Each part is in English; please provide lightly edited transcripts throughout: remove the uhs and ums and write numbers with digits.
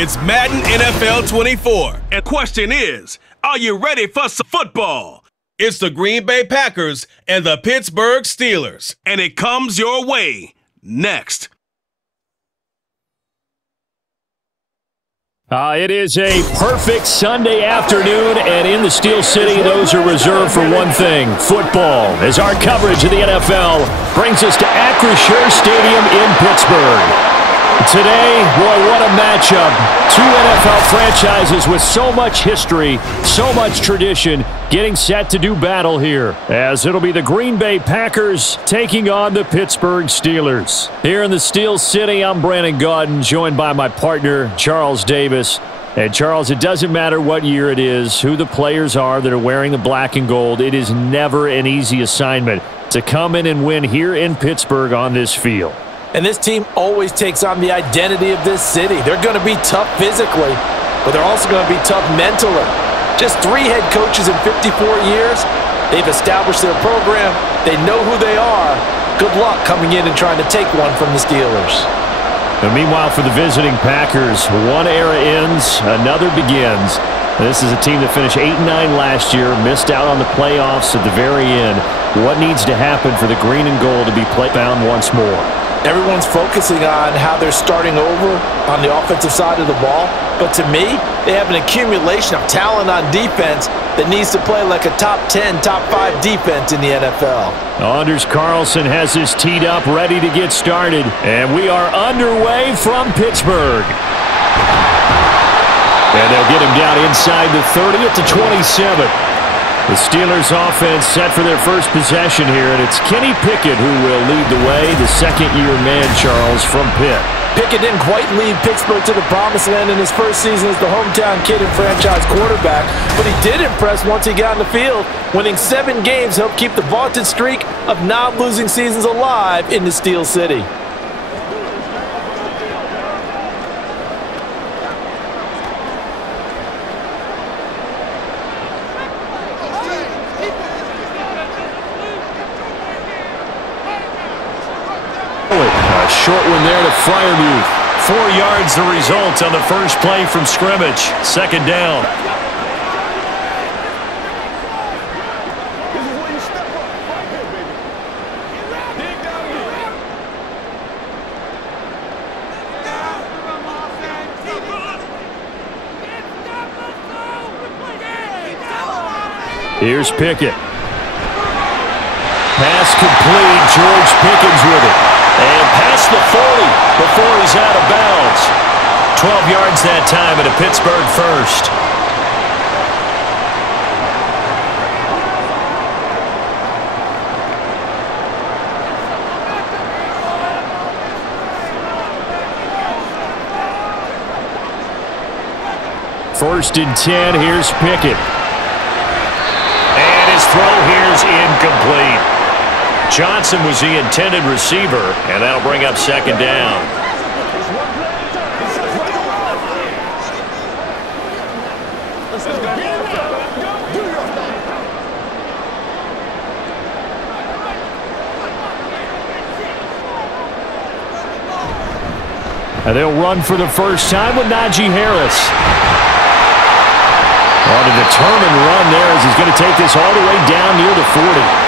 It's Madden NFL 24. And the question is, are you ready for some football? It's the Green Bay Packers and the Pittsburgh Steelers. And it comes your way next. It is a perfect Sunday afternoon, and in the Steel City, those are reserved for one thing, football, as our coverage of the NFL brings us to Acrisure Stadium in Pittsburgh. Today, boy, what a matchup. Two NFL franchises with so much history, so much tradition, getting set to do battle here, as it'll be the Green Bay Packers taking on the Pittsburgh Steelers. Here in the Steel City, I'm Brandon Gaudin, joined by my partner, Charles Davis. And Charles, it doesn't matter what year it is, who the players are that are wearing the black and gold, it is never an easy assignment to come in and win here in Pittsburgh on this field. And this team always takes on the identity of this city. They're going to be tough physically, but they're also going to be tough mentally. Just 3 head coaches in 54 years. They've established their program. They know who they are. Good luck coming in and trying to take one from the Steelers. And meanwhile, for the visiting Packers, one era ends, another begins. This is a team that finished 8-9 last year, missed out on the playoffs at the very end. What needs to happen for the green and gold to be bound once more? Everyone's focusing on how they're starting over on the offensive side of the ball. But to me, they have an accumulation of talent on defense that needs to play like a top 10, top 5 defense in the NFL. Anders Carlson has his teed up, ready to get started. And we are underway from Pittsburgh. And they'll get him down inside the 30 at the 27. The Steelers offense set for their first possession here, and it's Kenny Pickett who will lead the way, the second-year man, Charles, from Pitt. Pickett didn't quite lead Pittsburgh to the promised land in his first season as the hometown kid and franchise quarterback, but he did impress once he got on the field. Winning 7 games helped keep the vaunted streak of non-losing seasons alive in the Steel City. Short one there to Freiermuth. 4 yards the result on the first play from scrimmage. Second down. Here's Pickett. Pass complete. George Pickens with it. And past the 40 before he's out of bounds. 12 yards that time at a Pittsburgh first. First and 10, here's Pickett. And his throw here's incomplete. Johnson was the intended receiver, and that'll bring up second down. And they'll run for the first time with Najee Harris. On a determined run there as he's going to take this all the way down near the 40.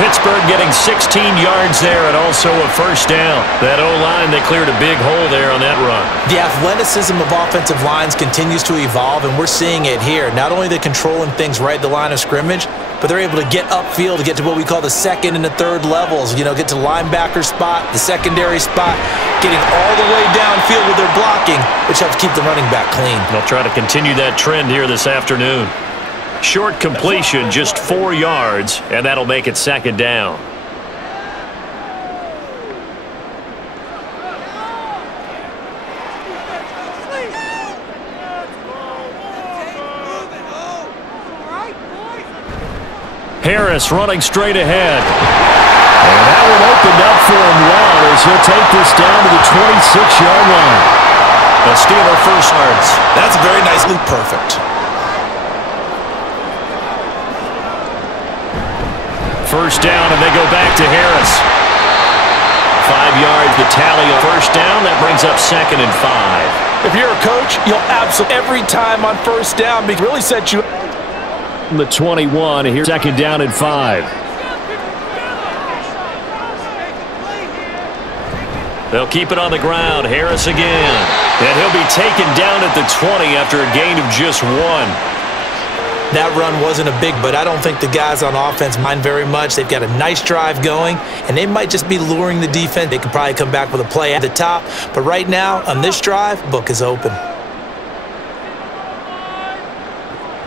Pittsburgh getting 16 yards there and also a first down. That O-line, they cleared a big hole there on that run. The athleticism of offensive lines continues to evolve, and we're seeing it here. Not only are they controlling things right at the line of scrimmage, but they're able to get upfield to get to what we call the second and the third levels. You know, get to the linebacker spot, the secondary spot, getting all the way downfield with their blocking, which helps keep the running back clean. They'll try to continue that trend here this afternoon. Short completion, just 4 yards, and that'll make it second down. Harris running straight ahead. And that one opened up for him well as he'll take this down to the 26-yard line. The Steeler first yards. That's very nicely perfect. First down, and they go back to Harris. yards, the tally on first down. That brings up 2nd and 5. If you're a coach, you'll absolutely every time on first down because really set you. The 21, here's 2nd down and 5. They'll keep it on the ground. Harris again. And he'll be taken down at the 20 after a gain of just 1. That run wasn't a big, but I don't think the guys on offense mind very much. They've got a nice drive going, and they might just be luring the defense. They could probably come back with a play at the top. But right now, on this drive, book is open.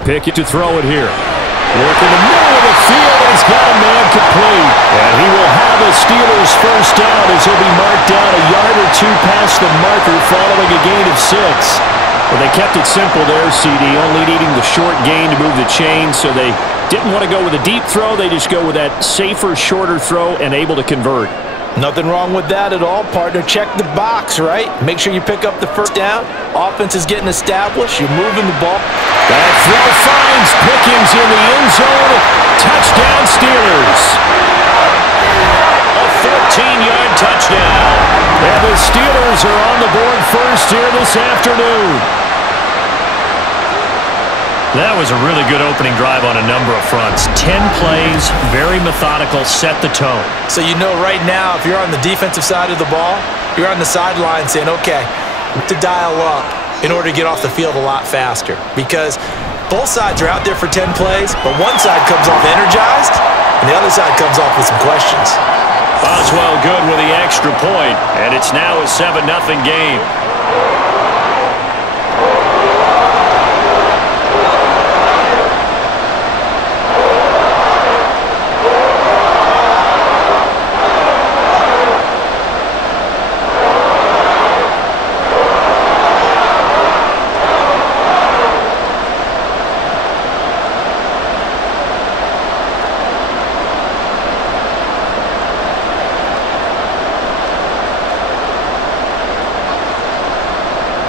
Pickett to throw it here. Work in the middle of the field, and he's got a man complete. And he will have a Steelers first down as he'll be marked down a yard or 2 past the marker following a gain of 6. Well, they kept it simple there, CD, only needing the short gain to move the chains, so they didn't want to go with a deep throw. They just go with that safer, shorter throw and able to convert. Nothing wrong with that at all, partner. Check the box, right? Make sure you pick up the first down. Offense is getting established. You're moving the ball. That throw finds Pickens in the end zone. Touchdown, Steelers. A 14-yard touchdown. And the Steelers are on the board first here this afternoon. That was a really good opening drive on a number of fronts. 10 plays, very methodical, set the tone. So you know right now, if you're on the defensive side of the ball, you're on the sideline saying, okay, to dial up in order to get off the field a lot faster. Because both sides are out there for 10 plays, but one side comes off energized, and the other side comes off with some questions. Boswell good with the extra point, and it's now a 7-0 game.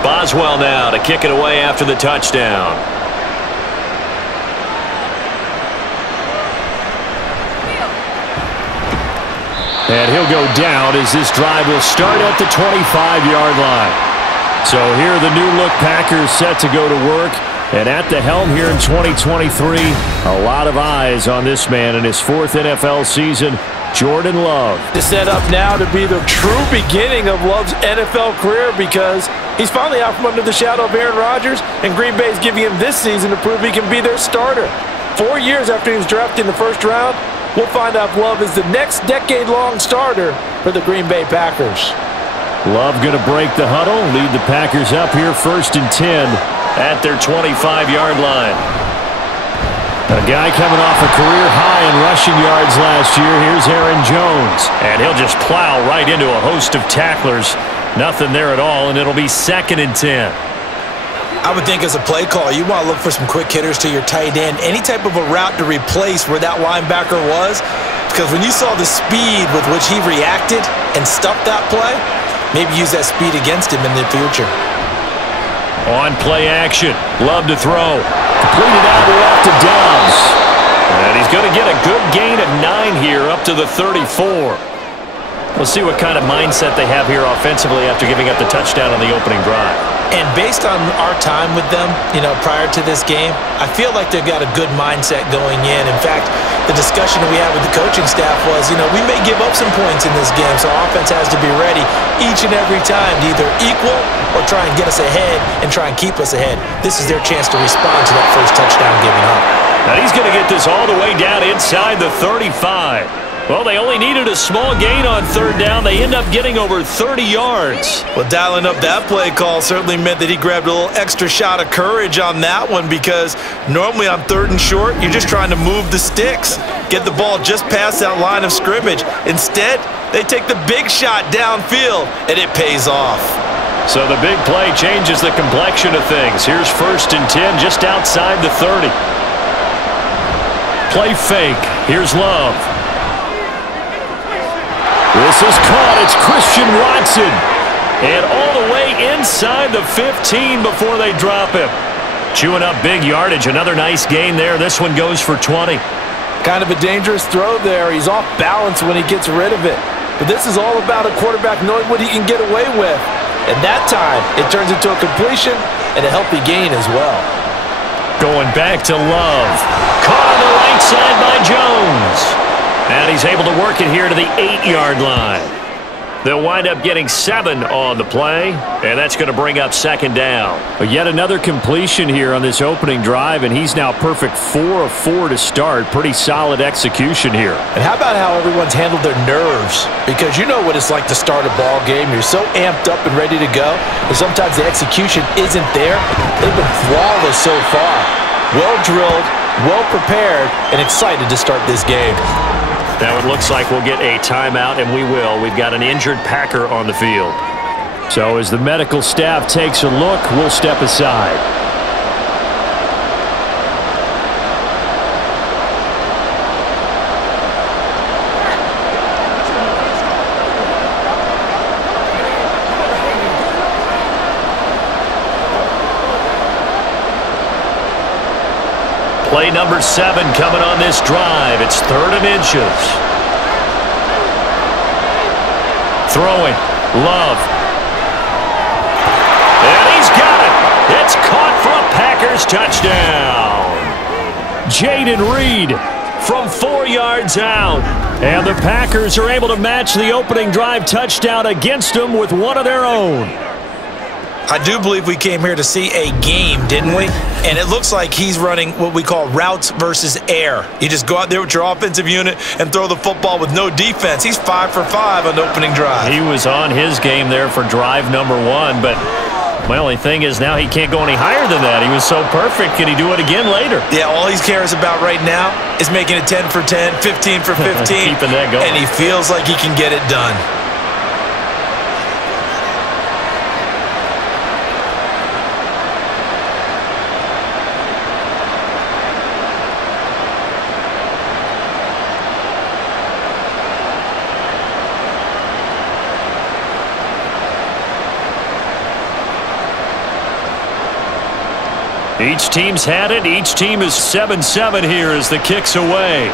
Boswell now to kick it away after the touchdown. And he'll go down as this drive will start at the 25-yard line. So here are the new-look Packers set to go to work. And at the helm here in 2023, a lot of eyes on this man in his 4th NFL season, Jordan Love. To set up now to be the true beginning of Love's NFL career because he's finally out from under the shadow of Aaron Rodgers, and Green Bay is giving him this season to prove he can be their starter. 4 years after he was drafted in the first round, we'll find out if Love is the next decade-long starter for the Green Bay Packers. Love going to break the huddle, lead the Packers up here 1st and 10 at their 25-yard line. A guy coming off a career high in rushing yards last year. Here's Aaron Jones. And he'll just plow right into a host of tacklers. Nothing there at all, and it'll be 2nd and 10. I would think as a play call, you want to look for some quick hitters to your tight end. Any type of a route to replace where that linebacker was. Because when you saw the speed with which he reacted and stuffed that play, maybe use that speed against him in the future. On play action. Love to throw. Completed out left to Dobbs. And he's going to get a good gain of 9 here up to the 34. We'll see what kind of mindset they have here offensively after giving up the touchdown on the opening drive. And based on our time with them, prior to this game, I feel like they've got a good mindset going in. In fact, the discussion that we had with the coaching staff was, we may give up some points in this game, so offense has to be ready each and every time to either equal or try and get us ahead and try and keep us ahead. This is their chance to respond to that first touchdown given up. Now he's going to get this all the way down inside the 35. Well, they only needed a small gain on 3rd down. They end up getting over 30 yards. Well, dialing up that play call certainly meant that he grabbed a little extra shot of courage on that one because normally on 3rd and short, you're just trying to move the sticks, get the ball just past that line of scrimmage. Instead, they take the big shot downfield, and it pays off. So the big play changes the complexion of things. Here's 1st and 10 just outside the 30. Play fake. Here's Love. This is caught. It's Christian Watson. And all the way inside the 15 before they drop him. Chewing up big yardage. Another nice gain there. This one goes for 20. Kind of a dangerous throw there. He's off balance when he gets rid of it. But this is all about a quarterback knowing what he can get away with. And that time, it turns into a completion and a healthy gain as well. Going back to Love. Caught on the right side by Jones. And he's able to work it here to the 8-yard line. They'll wind up getting 7 on the play, and that's going to bring up second down. But yet another completion here on this opening drive, and he's now perfect 4 of 4 to start. Pretty solid execution here. And how about how everyone's handled their nerves? Because you know what it's like to start a ball game. You're so amped up and ready to go, and sometimes the execution isn't there. They've been flawless so far. Well drilled, well prepared, and excited to start this game. Now it looks like we'll get a timeout, and we will. We've got an injured Packer on the field. So as the medical staff takes a look, we'll step aside. Play number 7 coming on this drive. It's 3rd and inches. Throwing. Love. And he's got it. It's caught for a Packers touchdown. Jaden Reed from 4 yards out. And the Packers are able to match the opening drive touchdown against them with one of their own. I do believe we came here to see a game, didn't we? And it looks like he's running what we call routes versus air. You just go out there with your offensive unit and throw the football with no defense. He's 5 for 5 on the opening drive. He was on his game there for drive number 1, but my only thing is now he can't go any higher than that. He was so perfect. Can he do it again later? Yeah, all he cares about right now is making it 10 for 10, 15 for 15. Keeping that going. And he feels like he can get it done. Each team's had it. Each team is 7-7 here as the kick's away.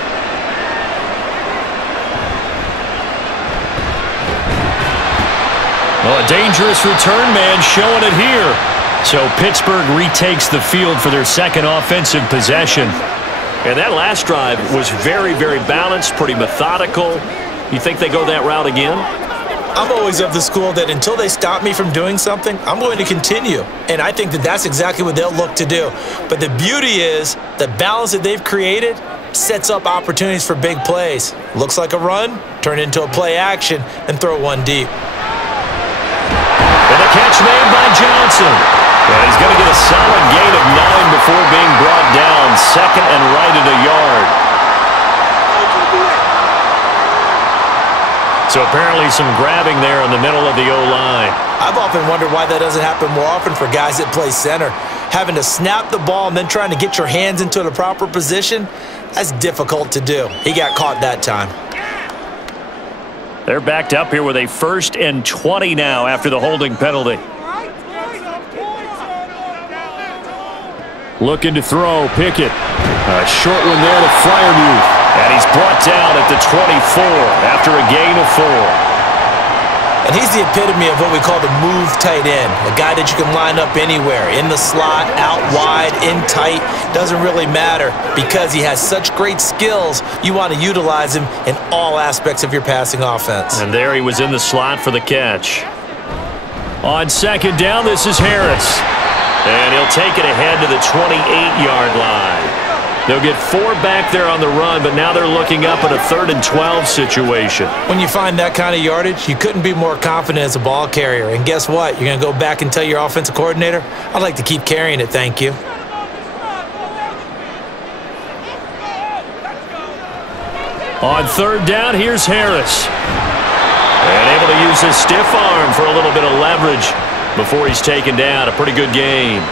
Well, a dangerous return man showing it here. So Pittsburgh retakes the field for their second offensive possession. And that last drive was very, very balanced, pretty methodical. You think they go that route again? I'm always of the school that until they stop me from doing something, I'm going to continue. And I think that that's exactly what they'll look to do. But the beauty is the balance that they've created sets up opportunities for big plays. Looks like a run, turn it into a play action, and throw one deep. And a catch made by Johnson. And he's going to get a solid gain of 9 before being brought down. Second and right at a yard. So apparently some grabbing there in the middle of the O-line. I've often wondered why that doesn't happen more often for guys that play center. Having to snap the ball and then trying to get your hands into the proper position, that's difficult to do. He got caught that time. They're backed up here with a 1st and 20 now after the holding penalty. Looking to throw, Pickett. A short one there to Freiermuth. And he's brought down at the 24 after a gain of 4. And he's the epitome of what we call the move tight end, a guy that you can line up anywhere, in the slot, out wide, in tight, doesn't really matter because he has such great skills. You want to utilize him in all aspects of your passing offense. And there he was in the slot for the catch. On second down, this is Harris. And he'll take it ahead to the 28-yard line. They'll get 4 back there on the run, but now they're looking up at a 3rd and 12 situation. When you find that kind of yardage, you couldn't be more confident as a ball carrier. And guess what? You're going to go back and tell your offensive coordinator, I'd like to keep carrying it, thank you. On 3rd down, here's Harris. And able to use his stiff arm for a little bit of leverage before he's taken down. A pretty good gain.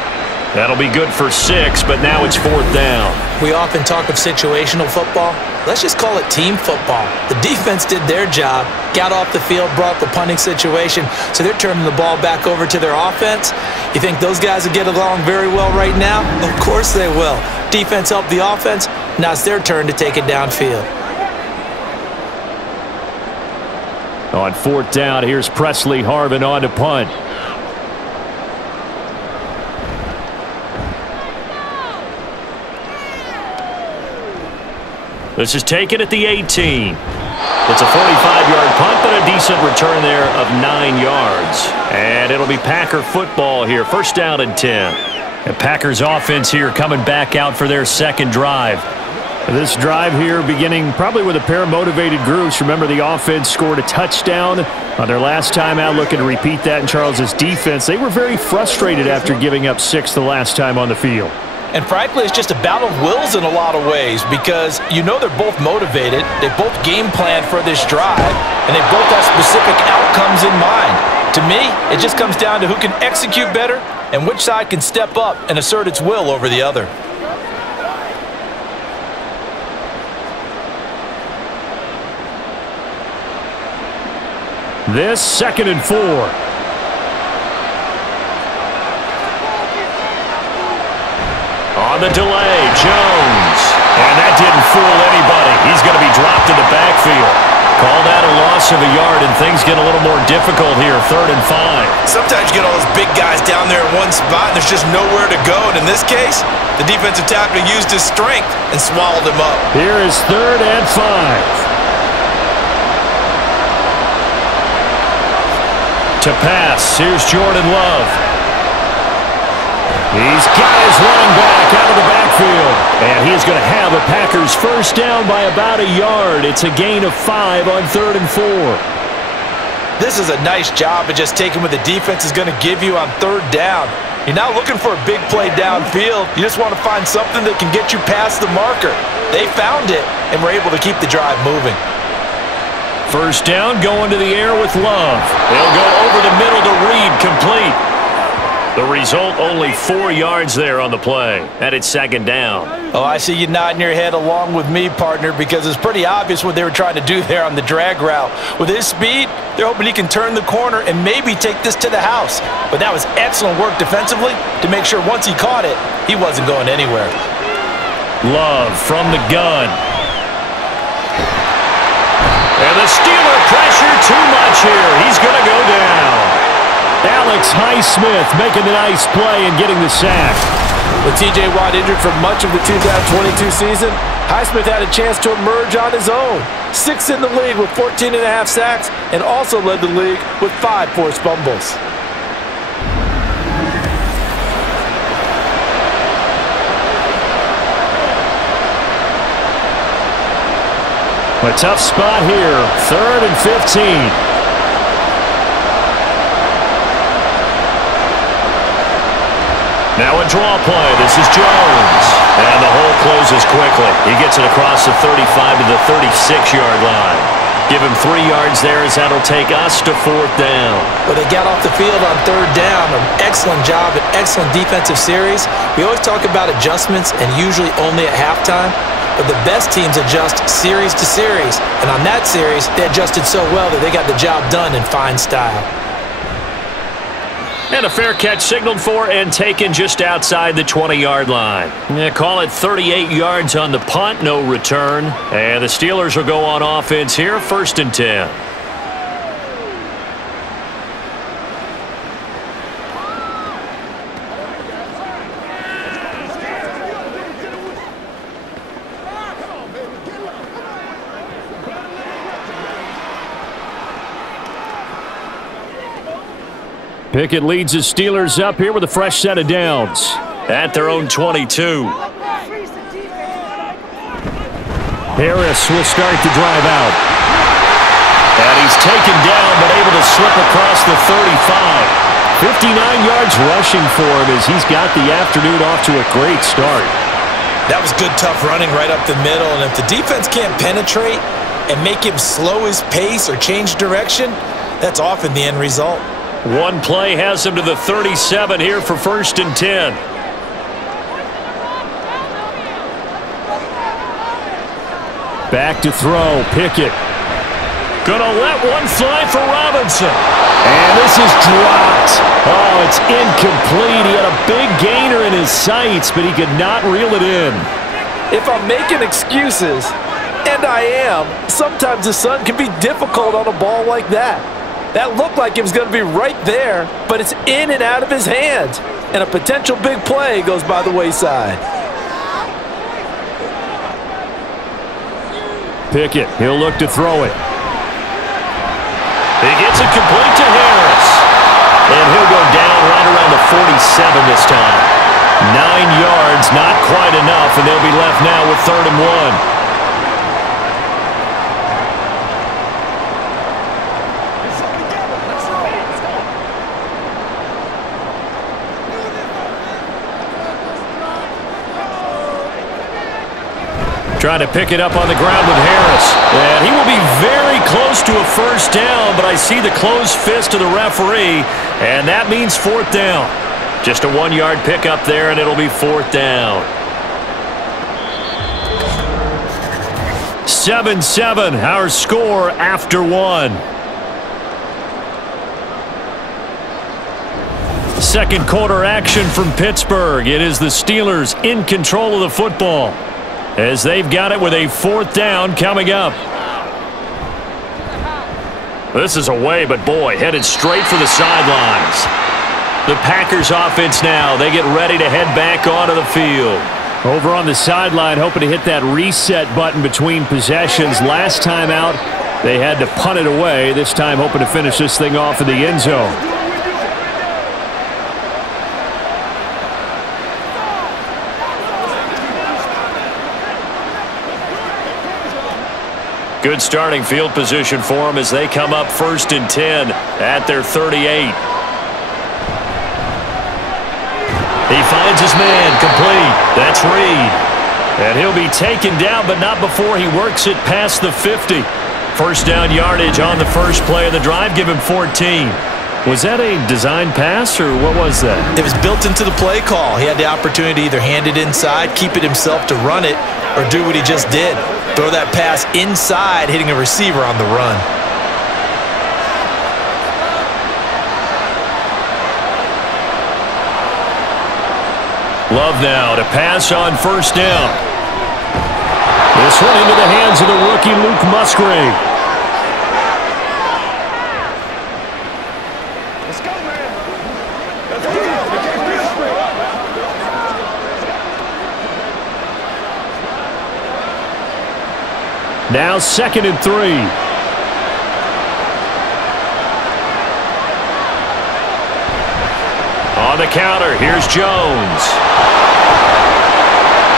That'll be good for 6, but now it's 4th down. We often talk of situational football. Let's just call it team football. The defense did their job, got off the field, brought the punting situation, so they're turning the ball back over to their offense. You think those guys will get along very well right now? Of course they will. Defense helped the offense. Now it's their turn to take it downfield. On fourth down, here's Presley Harvin on to punt. This is taken at the 18. It's a 45-yard punt, but a decent return there of 9 yards. And it'll be Packer football here. First down and 10. The Packers offense here coming back out for their second drive. This drive here beginning probably with a pair of motivated groups. Remember, the offense scored a touchdown on their last time out, looking to repeat that in Charles's defense. They were very frustrated after giving up 6 the last time on the field. And frankly, it's just a battle of wills in a lot of ways because you know they're both motivated, they both game plan for this drive, and they both have specific outcomes in mind. To me, it just comes down to who can execute better and which side can step up and assert its will over the other. This 2nd and 4. On the delay, Jones. And that didn't fool anybody. He's going to be dropped in the backfield. Called out a loss of a yard, and things get a little more difficult here. 3rd and 5. Sometimes you get all those big guys down there in one spot, and there's just nowhere to go. And in this case, the defensive tackle used his strength and swallowed him up. Here is 3rd and 5. To pass, here's Jordan Love. He's got his running back out of the backfield. And he's going to have a Packers first down by about a yard. It's a gain of 5 on 3rd and 4. This is a nice job of just taking what the defense is going to give you on 3rd down. You're not looking for a big play downfield. You just want to find something that can get you past the marker. They found it and were able to keep the drive moving. First down, going to the air with Love. They'll go over the middle to Reed, complete. The result, only 4 yards there on the play. And it's 2nd down. Oh, I see you nodding your head along with me, partner, because it's pretty obvious what they were trying to do there on the drag route. With his speed, they're hoping he can turn the corner and maybe take this to the house. But that was excellent work defensively to make sure once he caught it, he wasn't going anywhere. Love from the gun. And the Steeler pressure too much here. He's going to go down. Alex Highsmith making a nice play and getting the sack. With T.J. Watt injured for much of the 2022 season, Highsmith had a chance to emerge on his own. 6th in the league with 14.5 sacks and also led the league with 5 forced fumbles. A tough spot here. 3rd and 15. Now a draw play. This is Jones. And the hole closes quickly. He gets it across the 35 to the 36-yard line. Give him 3 yards there as that'll take us to 4th down. Well, they got off the field on 3rd down. An excellent job, an excellent defensive series. We always talk about adjustments and usually only at halftime. But the best teams adjust series to series. And on that series, they adjusted so well that they got the job done in fine style. And a fair catch signaled for and taken just outside the 20-yard line. Yeah, call it 38 yards on the punt, no return. And the Steelers will go on offense here, 1st and 10. Pickett leads the Steelers up here with a fresh set of downs at their own 22. Harris will start the drive out. And he's taken down but able to slip across the 35. 59 yards rushing for him as he's got the afternoon off to a great start. That was good, tough running right up the middle. And if the defense can't penetrate and make him slow his pace or change direction, that's often the end result. One play has him to the 37 here for 1st and 10. Back to throw, Pickett. Gonna let one fly for Robinson. And this is dropped. Oh, it's incomplete. He had a big gainer in his sights, but he could not reel it in. If I'm making excuses, And I am. Sometimes the sun can be difficult on a ball like that. That looked like it was going to be right there, but it's in and out of his hands. And a potential big play goes by the wayside. Pickett, he'll look to throw it. He gets it complete to Harris. And he'll go down right around the 47 this time. 9 yards, not quite enough, and they'll be left now with 3rd and 1. Trying to pick it up on the ground with Harris. And he will be very close to a first down, but I see the closed fist of the referee, and that means 4th down. Just a 1-yard pickup there, and it'll be 4th down. 7-7, our score after 1. Second quarter action from Pittsburgh. It is the Steelers in control of the football, as they've got it with a 4th down coming up. This is away, but boy, headed straight for the sidelines. The Packers offense now, they get ready to head back onto the field. Over on the sideline, hoping to hit that reset button between possessions. Last time out, they had to punt it away. This time hoping to finish this thing off in the end zone. Good starting field position for them as they come up 1st and 10 at their 38. He finds his man, complete. That's Reed. And he'll be taken down, but not before he works it past the 50. First down yardage on the first play of the drive. Give him 14. Was that a design pass, or what was that? It was built into the play call. He had the opportunity to either hand it inside, keep it himself to run it, or do what he just did. Throw that pass inside, hitting a receiver on the run. Love now to pass on first down. This one into the hands of the rookie Luke Musgrave. Let's go, man. Now 2nd and 3. On the counter, here's Jones.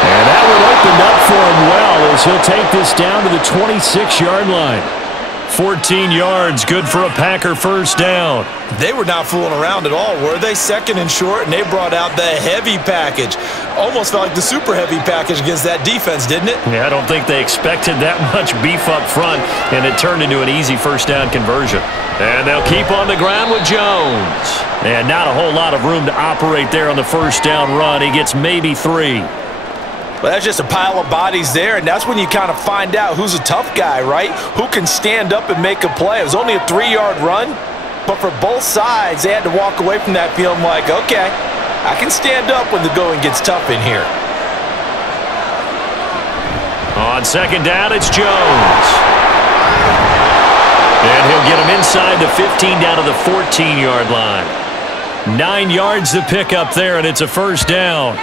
And that one opened up for him well as he'll take this down to the 26-yard line. 14 yards, good for a Packer first down. They were not fooling around at all, were they? 2nd and short, and they brought out the heavy package. Almost felt like the super heavy package against that defense, didn't it? Yeah, I don't think they expected that much beef up front, and it turned into an easy first down conversion. And they'll keep on the ground with Jones. And not a whole lot of room to operate there on the first down run. He gets maybe 3. Well, that's just a pile of bodies there, and that's when you kind of find out who's a tough guy, right? Who can stand up and make a play. It was only a 3-yard run, but for both sides, they had to walk away from that feeling like, okay, I can stand up when the going gets tough in here. On 2nd down, it's Jones. And he'll get him inside the 15 down to the 14-yard line. 9 yards to pick up there, and it's a first down.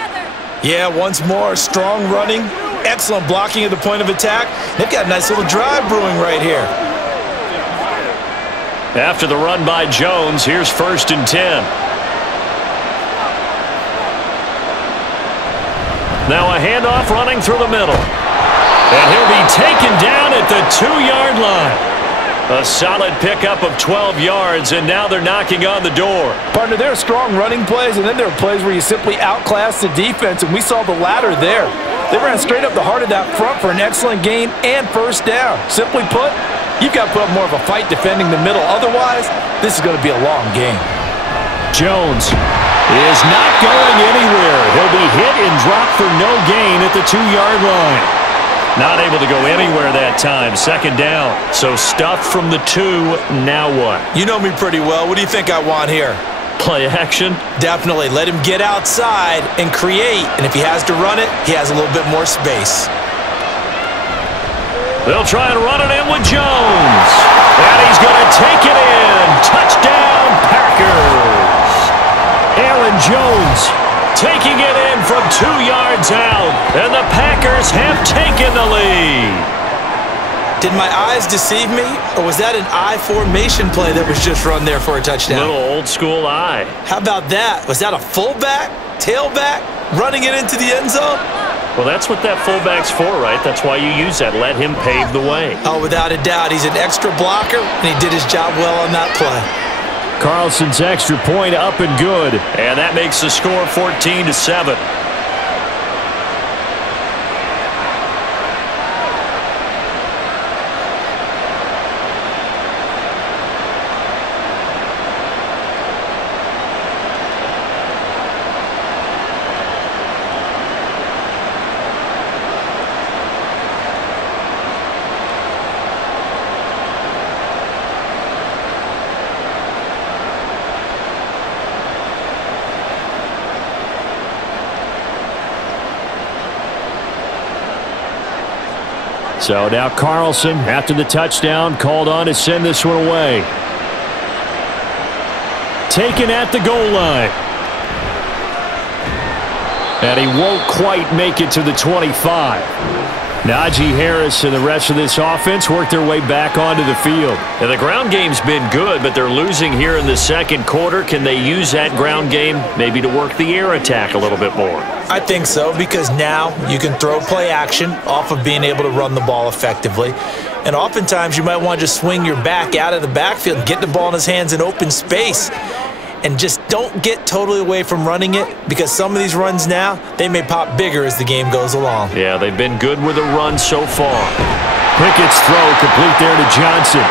Yeah, once more, strong running, excellent blocking at the point of attack. They've got a nice little drive brewing right here. After the run by Jones, here's 1st and 10. Now a handoff running through the middle. And he'll be taken down at the 2-yard line. A solid pickup of 12 yards, and now they're knocking on the door. Partner, there are strong running plays, and then there are plays where you simply outclass the defense, and we saw the latter there. They ran straight up the heart of that front for an excellent gain and first down. Simply put, you've got to put up more of a fight defending the middle. Otherwise, this is going to be a long game. Jones is not going anywhere. He'll be hit and dropped for no gain at the 2-yard line. Not able to go anywhere that time. 2nd down. So stuffed from the 2. Now what? You know me pretty well. What do you think I want here? Play action? Definitely. Let him get outside and create. And if he has to run it, he has a little bit more space. They'll try and run it in with Jones. And he's going to take it in. Touchdown, Packers. Aaron Jones taking it in from 2 yards out. And the Packers have taken the lead. Did my eyes deceive me, or was that an I formation play that was just run there for a touchdown? Little old school eye. How about that? Was that a fullback, tailback, running it into the end zone? Well, that's what that fullback's for, right? That's why you use that. Let him pave the way. Oh, without a doubt. He's an extra blocker, and he did his job well on that play. Carlson's extra point up and good. And that makes the score 14-7. So now Carlson, after the touchdown, called on to send this one away. Taken at the goal line. And he won't quite make it to the 25. Najee Harris and the rest of this offense work their way back onto the field. And the ground game's been good, but they're losing here in the second quarter. Can they use that ground game maybe to work the air attack a little bit more? I think so, because now you can throw play action off of being able to run the ball effectively. And oftentimes you might want to just swing your back out of the backfield and get the ball in his hands in open space. And just don't get totally away from running it, because some of these runs now, they may pop bigger as the game goes along. Yeah, they've been good with a run so far. Pickett's throw complete there to Johnson.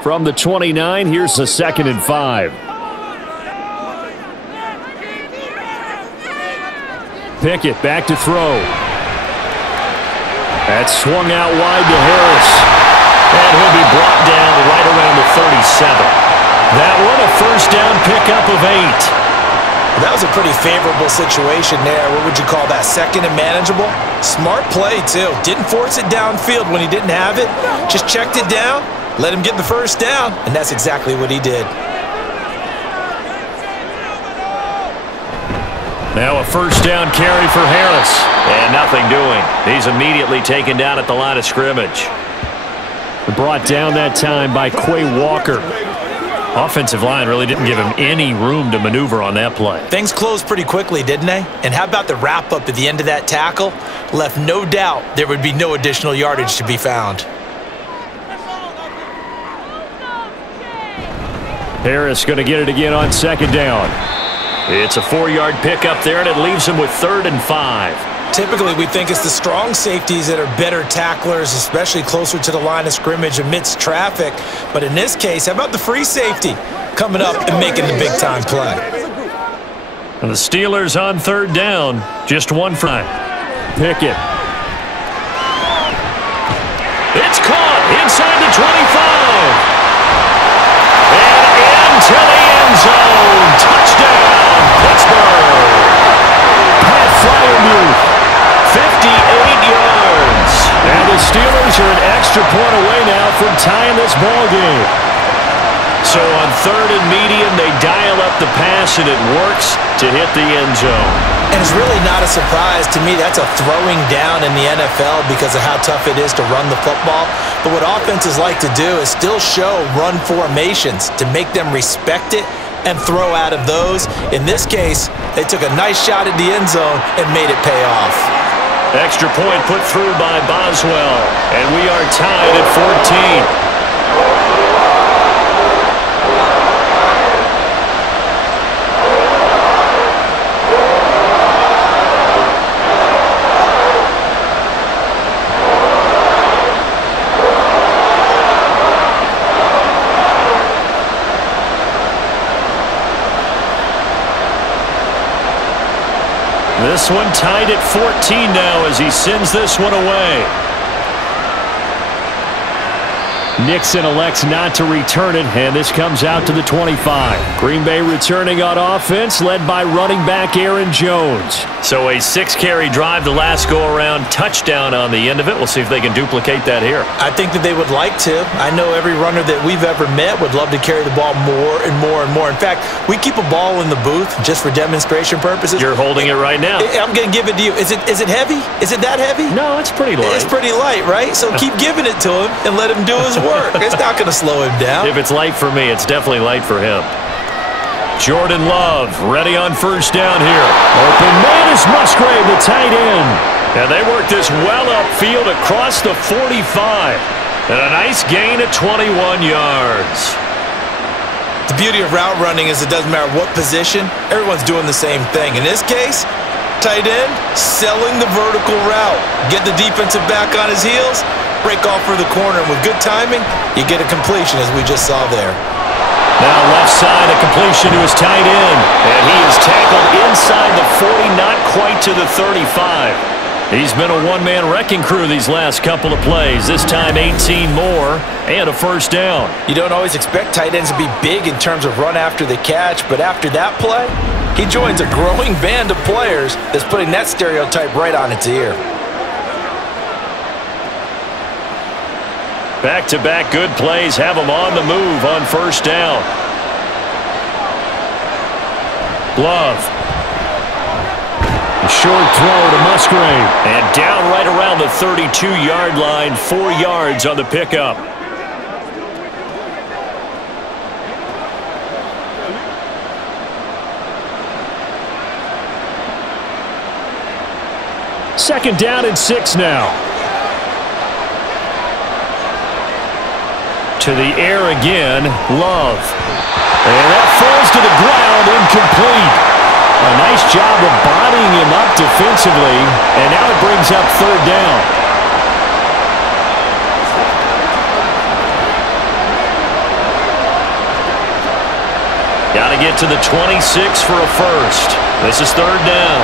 From the 29, here's the 2nd and 5. Pickett back to throw. That's swung out wide to Harris. And he'll be brought down right around the 37. That one a first down pickup of 8. That was a pretty favorable situation there. What would you call that? Second and manageable? Smart play, too. Didn't force it downfield when he didn't have it. Just checked it down, let him get the first down, and that's exactly what he did. Now a first down carry for Harris. And nothing doing. He's immediately taken down at the line of scrimmage. Brought down that time by Quay Walker. Offensive line really didn't give him any room to maneuver on that play. Things closed pretty quickly, didn't they? And how about the wrap-up at the end of that tackle? Left no doubt there would be no additional yardage to be found. Harris going to get it again on 2nd down. It's a 4-yard pickup there, and it leaves him with 3rd and 5. Typically, we think it's the strong safeties that are better tacklers, especially closer to the line of scrimmage amidst traffic. But in this case, how about the free safety coming up and making the big-time play? And the Steelers on 3rd down, just one for Pickett. It's caught inside the 25. And into the end zone. Touchdown, Pittsburgh. Pat Fryermuth, 58 yards. And the Steelers are an extra point away now from tying this ball game. So on 3rd and medium, they dial up the pass, and it works to hit the end zone. And it's really not a surprise to me. That's a throwing down in the NFL because of how tough it is to run the football. But what offenses like to do is still show run formations to make them respect it and throw out of those. In this case, they took a nice shot at the end zone and made it pay off. Extra point put through by Boswell, and we are tied at 14. This one tied at 14 now as he sends this one away. Nixon elects not to return it, and this comes out to the 25. Green Bay returning on offense, led by running back Aaron Jones. So a 6-carry drive the last go-around, touchdown on the end of it. We'll see if they can duplicate that here. I think that they would like to. I know every runner that we've ever met would love to carry the ball more and more and more. In fact, we keep a ball in the booth just for demonstration purposes. You're holding it right now. I'm going to give it to you. Is it heavy? Is it that heavy? No, it's pretty light. It's pretty light, right? So keep giving it to him and let him do his work. It's not going to slow him down. If it's light for me, it's definitely light for him. Jordan Love ready on first down here. Open man is Musgrave, the tight end. And they work this well upfield across the 45. And a nice gain of 21 yards. The beauty of route running is it doesn't matter what position, everyone's doing the same thing. In this case, tight end selling the vertical route. Get the defensive back on his heels, break off for the corner, and with good timing, you get a completion as we just saw there. Now left side, a completion to his tight end. And he is tackled inside the 40, not quite to the 35. He's been a one-man wrecking crew these last couple of plays. This time 18 more and a first down. You don't always expect tight ends to be big in terms of run after the catch, but after that play, he joins a growing band of players that's putting that stereotype right on its ear. Back-to-back good plays have him on the move on first down. Love. A short throw to Musgrave. And down right around the 32-yard line, 4 yards on the pickup. Second down and 6 now. To the air again, Love. And that falls to the ground, incomplete. A nice job of bodying him up defensively, and now it brings up third down. Got to get to the 26 for a first. This is third down.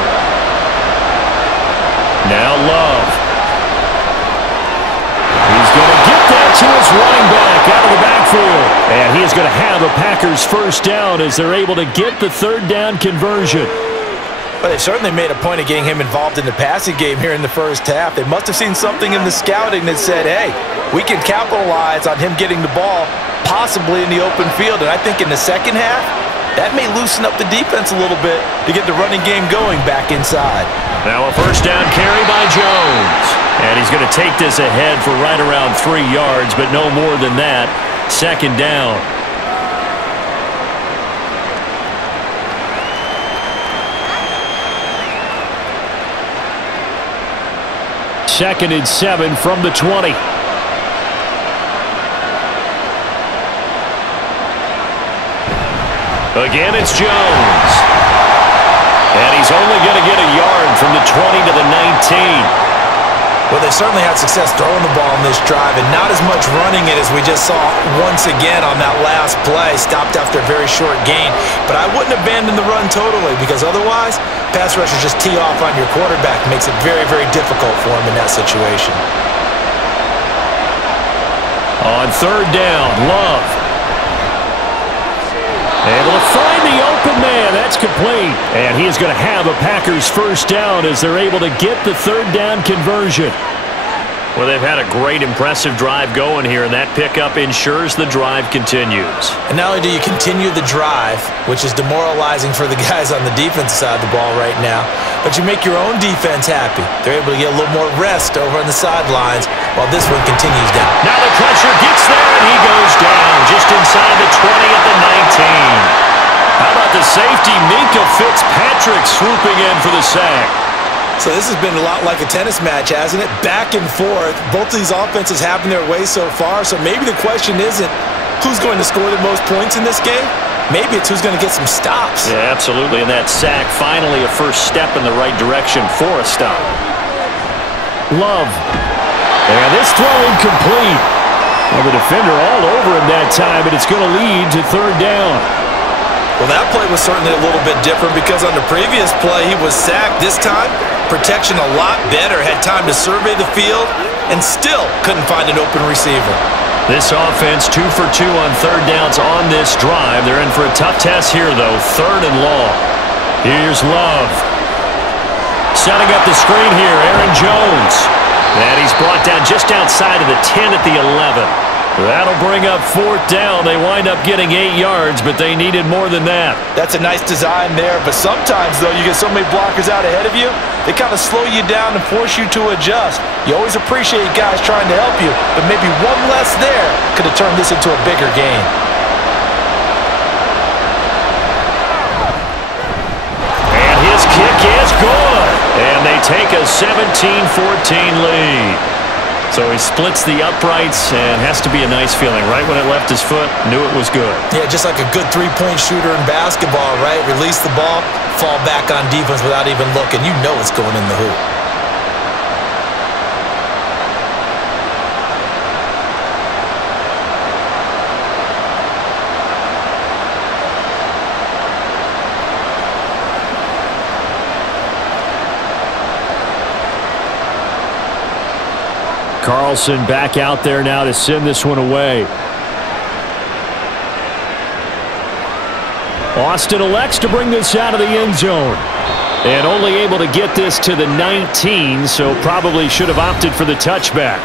Now Love. He's going to get that to his running back out of the backfield. And he is going to have a Packers first down as they're able to get the third down conversion. Well, they certainly made a point of getting him involved in the passing game here in the first half. They must have seen something in the scouting that said, hey, we can capitalize on him getting the ball possibly in the open field. And I think in the second half, that may loosen up the defense a little bit to get the running game going back inside. Now a first down carry by Jones. And he's going to take this ahead for right around 3 yards, but no more than that. Second down. Second and 7 from the 20. Again, it's Jones. And he's only going to get a yard from the 20 to the 19. Well, they certainly had success throwing the ball in this drive, and not as much running it as we just saw once again on that last play. Stopped after a very short gain. But I wouldn't abandon the run totally, because otherwise, pass rushers just tee off on your quarterback. Makes it very, very difficult for him in that situation. On third down, Love. Able to find the open man. That's complete. And he is going to have a Packers first down as they're able to get the third down conversion. Well, they've had a great, impressive drive going here, and that pickup ensures the drive continues. And not only do you continue the drive, which is demoralizing for the guys on the defensive side of the ball right now, but you make your own defense happy. They're able to get a little more rest over on the sidelines while this one continues down. Now the pressure gets there, and he goes down just inside the 20 at the 19. How about the safety, Minka Fitzpatrick, swooping in for the sack. So this has been a lot like a tennis match, hasn't it? Back and forth. Both of these offenses having their way so far, so maybe the question isn't who's going to score the most points in this game. Maybe it's who's going to get some stops. Yeah, absolutely. And that sack, finally a first step in the right direction for a stop. Love. And this throw incomplete. Well, the defender all over him that time, but it's going to lead to third down. Well, that play was certainly a little bit different because on the previous play, he was sacked. This time, protection a lot better. Had time to survey the field and still couldn't find an open receiver. This offense 2 for 2 on third downs on this drive. They're in for a tough test here, though. 3rd and long. Here's Love. Setting up the screen here, Aaron Jones. And he's brought down just outside of the 10 at the 11. That'll bring up 4th down. They wind up getting 8 yards, but they needed more than that. That's a nice design there, but sometimes, though, you get so many blockers out ahead of you, they kind of slow you down and force you to adjust. You always appreciate guys trying to help you, but maybe one less there could have turned this into a bigger game. And his kick is good. And they take a 17-14 lead. So he splits the uprights and has to be a nice feeling. Right when it left his foot, knew it was good. Yeah, just like a good three-point shooter in basketball, right? Release the ball, fall back on defense without even looking. You know it's going in the hoop. Carlson back out there now to send this one away. Austin elects to bring this out of the end zone. And only able to get this to the 19, so probably should have opted for the touchback.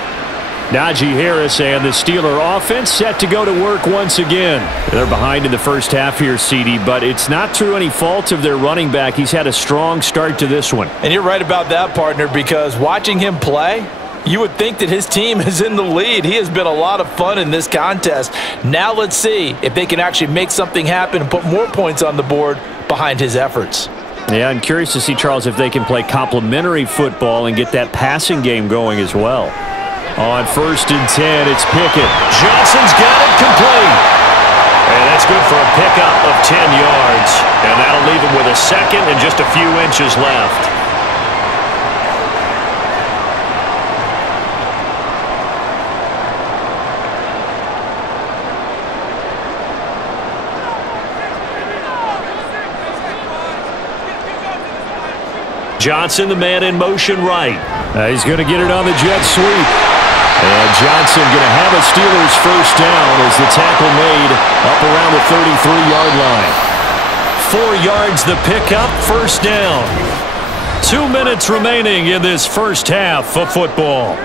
Najee Harris and the Steeler offense set to go to work once again. They're behind in the first half here, CD, but it's not through any fault of their running back. He's had a strong start to this one. And you're right about that, partner, because watching him play, you would think that his team is in the lead. He has been a lot of fun in this contest. Now let's see if they can actually make something happen and put more points on the board behind his efforts. Yeah, I'm curious to see, Charles, if they can play complementary football and get that passing game going as well. On 1st and 10, it's Pickett. Johnson's got it complete. And that's good for a pickup of 10 yards. And that'll leave him with a second and just a few inches left. Johnson, the man in motion right. He's going to get it on the jet sweep. And Johnson going to have a Steelers first down as the tackle made up around the 33-yard line. 4 yards the pickup, first down. 2 minutes remaining in this first half of football.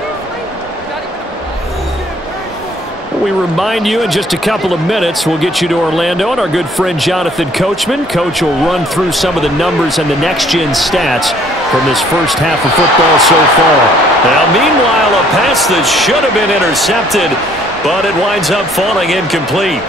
We remind you in just a couple of minutes, we'll get you to Orlando and our good friend Jonathan Coachman. Coach will run through some of the numbers and the next-gen stats from this first half of football so far. Now, meanwhile, a pass that should have been intercepted, but it winds up falling incomplete.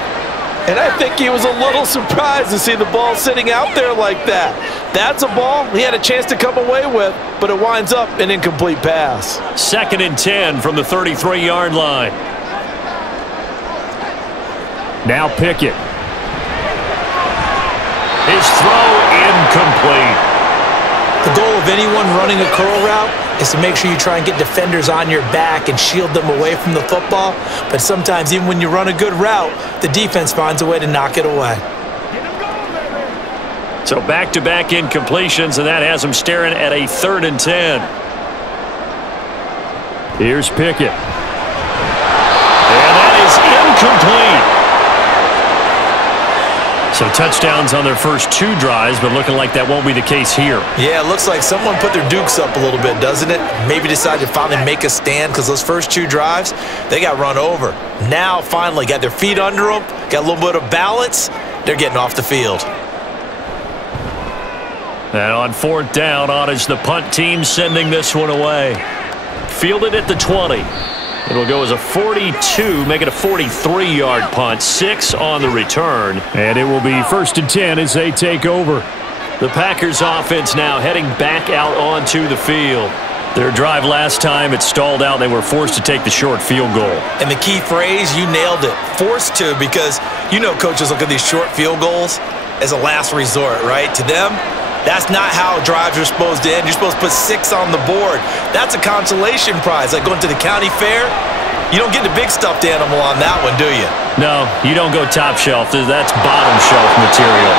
And I think he was a little surprised to see the ball sitting out there like that. That's a ball he had a chance to come away with, but it winds up an incomplete pass. 2nd and 10 from the 33-yard line. Now Pickett. His throw incomplete. The goal of anyone running a curl route is to make sure you try and get defenders on your back and shield them away from the football. But sometimes even when you run a good route, the defense finds a way to knock it away. So back-to-back incompletions, and that has him staring at a 3rd and 10. Here's Pickett. And that is incomplete. So touchdowns on their first 2 drives, but looking like that won't be the case here. Yeah, it looks like someone put their dukes up a little bit, doesn't it? Maybe decided to finally make a stand because those first 2 drives, they got run over. Now, finally, got their feet under them, got a little bit of balance. They're getting off the field. And on 4th down, on is the punt team sending this one away. Fielded at the 20. It'll go as a 42, make it a 43-yard punt, 6 on the return. And it will be 1st and 10 as they take over. The Packers offense now heading back out onto the field. Their drive last time, it stalled out. They were forced to take the short field goal. And the key phrase, you nailed it, forced to, because you know coaches look at these short field goals as a last resort, right? To them, that's not how drives are supposed to end. You're supposed to put 6 on the board. That's a consolation prize. Like going to the county fair, you don't get the big stuffed animal on that one, do you? No, you don't go top shelf. That's bottom shelf material.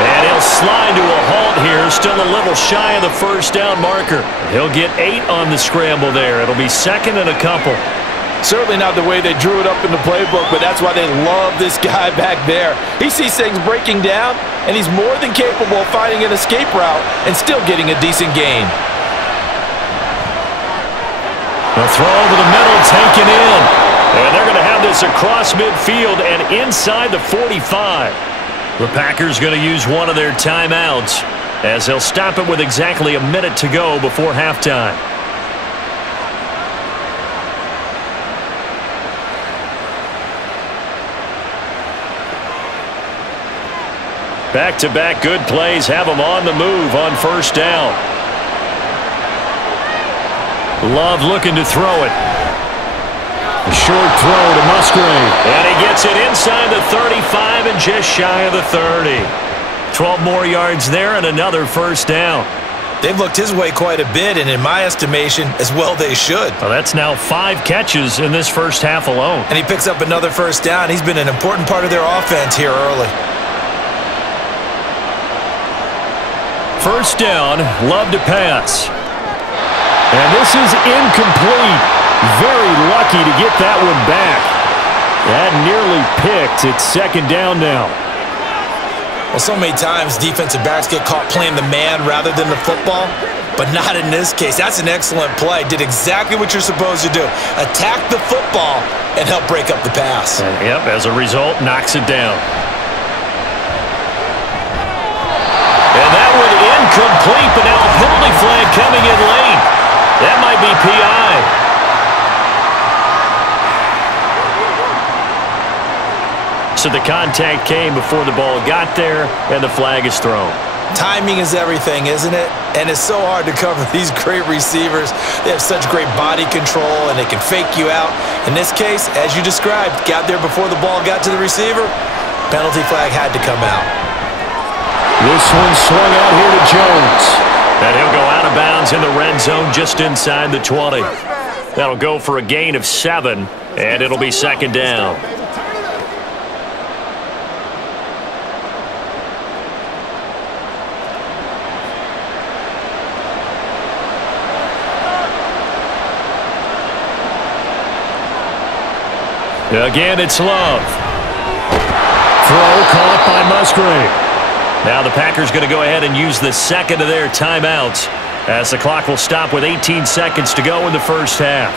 And he'll slide to a halt here, still a little shy of the first down marker. He'll get 8 on the scramble there. It'll be second and a couple. Certainly not the way they drew it up in the playbook, but that's why they love this guy back there. He sees things breaking down, and he's more than capable of finding an escape route and still getting a decent gain. The throw over the middle, taken in. And they're going to have this across midfield and inside the 45. The Packers going to use one of their timeouts as they'll stop it with exactly a minute to go before halftime. Back-to-back good plays have them on the move on first down. Love looking to throw it. A short throw to Musgrave. And he gets it inside the 35 and just shy of the 30. 12 more yards there and another first down. They've looked his way quite a bit, and in my estimation, as well they should. Well, that's now 5 catches in this first half alone. And he picks up another first down. He's been an important part of their offense here early. First down, Love to pass. And this is incomplete. Very lucky to get that one back. That nearly picked. It's second down now. Well, so many times defensive backs get caught playing the man rather than the football, but not in this case. That's an excellent play. Did exactly what you're supposed to do. Attack the football and help break up the pass. And, yep, as a result, knocks it down. And that one incomplete, but now a penalty flag coming in late. That might be PI. So the contact came before the ball got there, and the flag is thrown. Timing is everything, isn't it? And it's so hard to cover these great receivers. They have such great body control, and they can fake you out. In this case, as you described, got there before the ball got to the receiver. Penalty flag had to come out. This one swung out here to Jones. And he'll go out of bounds in the red zone just inside the 20. That'll go for a gain of 7, and it'll be second down. Again, it's Love. Throw caught by Musgrave. Now the Packers going to go ahead and use the second of their timeouts as the clock will stop with 18 seconds to go in the first half.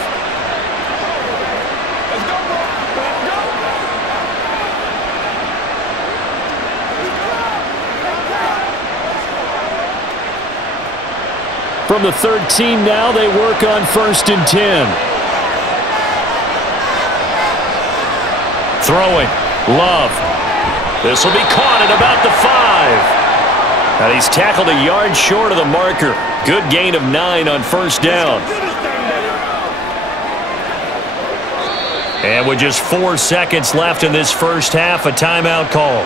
From the 13 now, they work on 1st and 10. Throwing. Love. This will be caught at about the 5. And he's tackled a yard short of the marker. Good gain of 9 on first down. And with just 4 seconds left in this first half, a timeout call.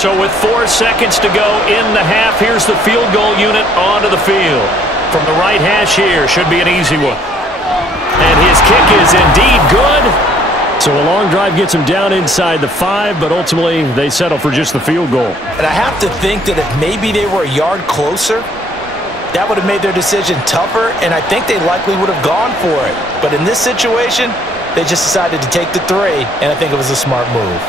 So with 4 seconds to go in the half, here's the field goal unit onto the field. From the right hash here, should be an easy one. And his kick is indeed good. So a long drive gets him down inside the 5, but ultimately they settle for just the field goal. And I have to think that if maybe they were a yard closer, that would have made their decision tougher, and I think they likely would have gone for it. But in this situation, they just decided to take the 3, and I think it was a smart move.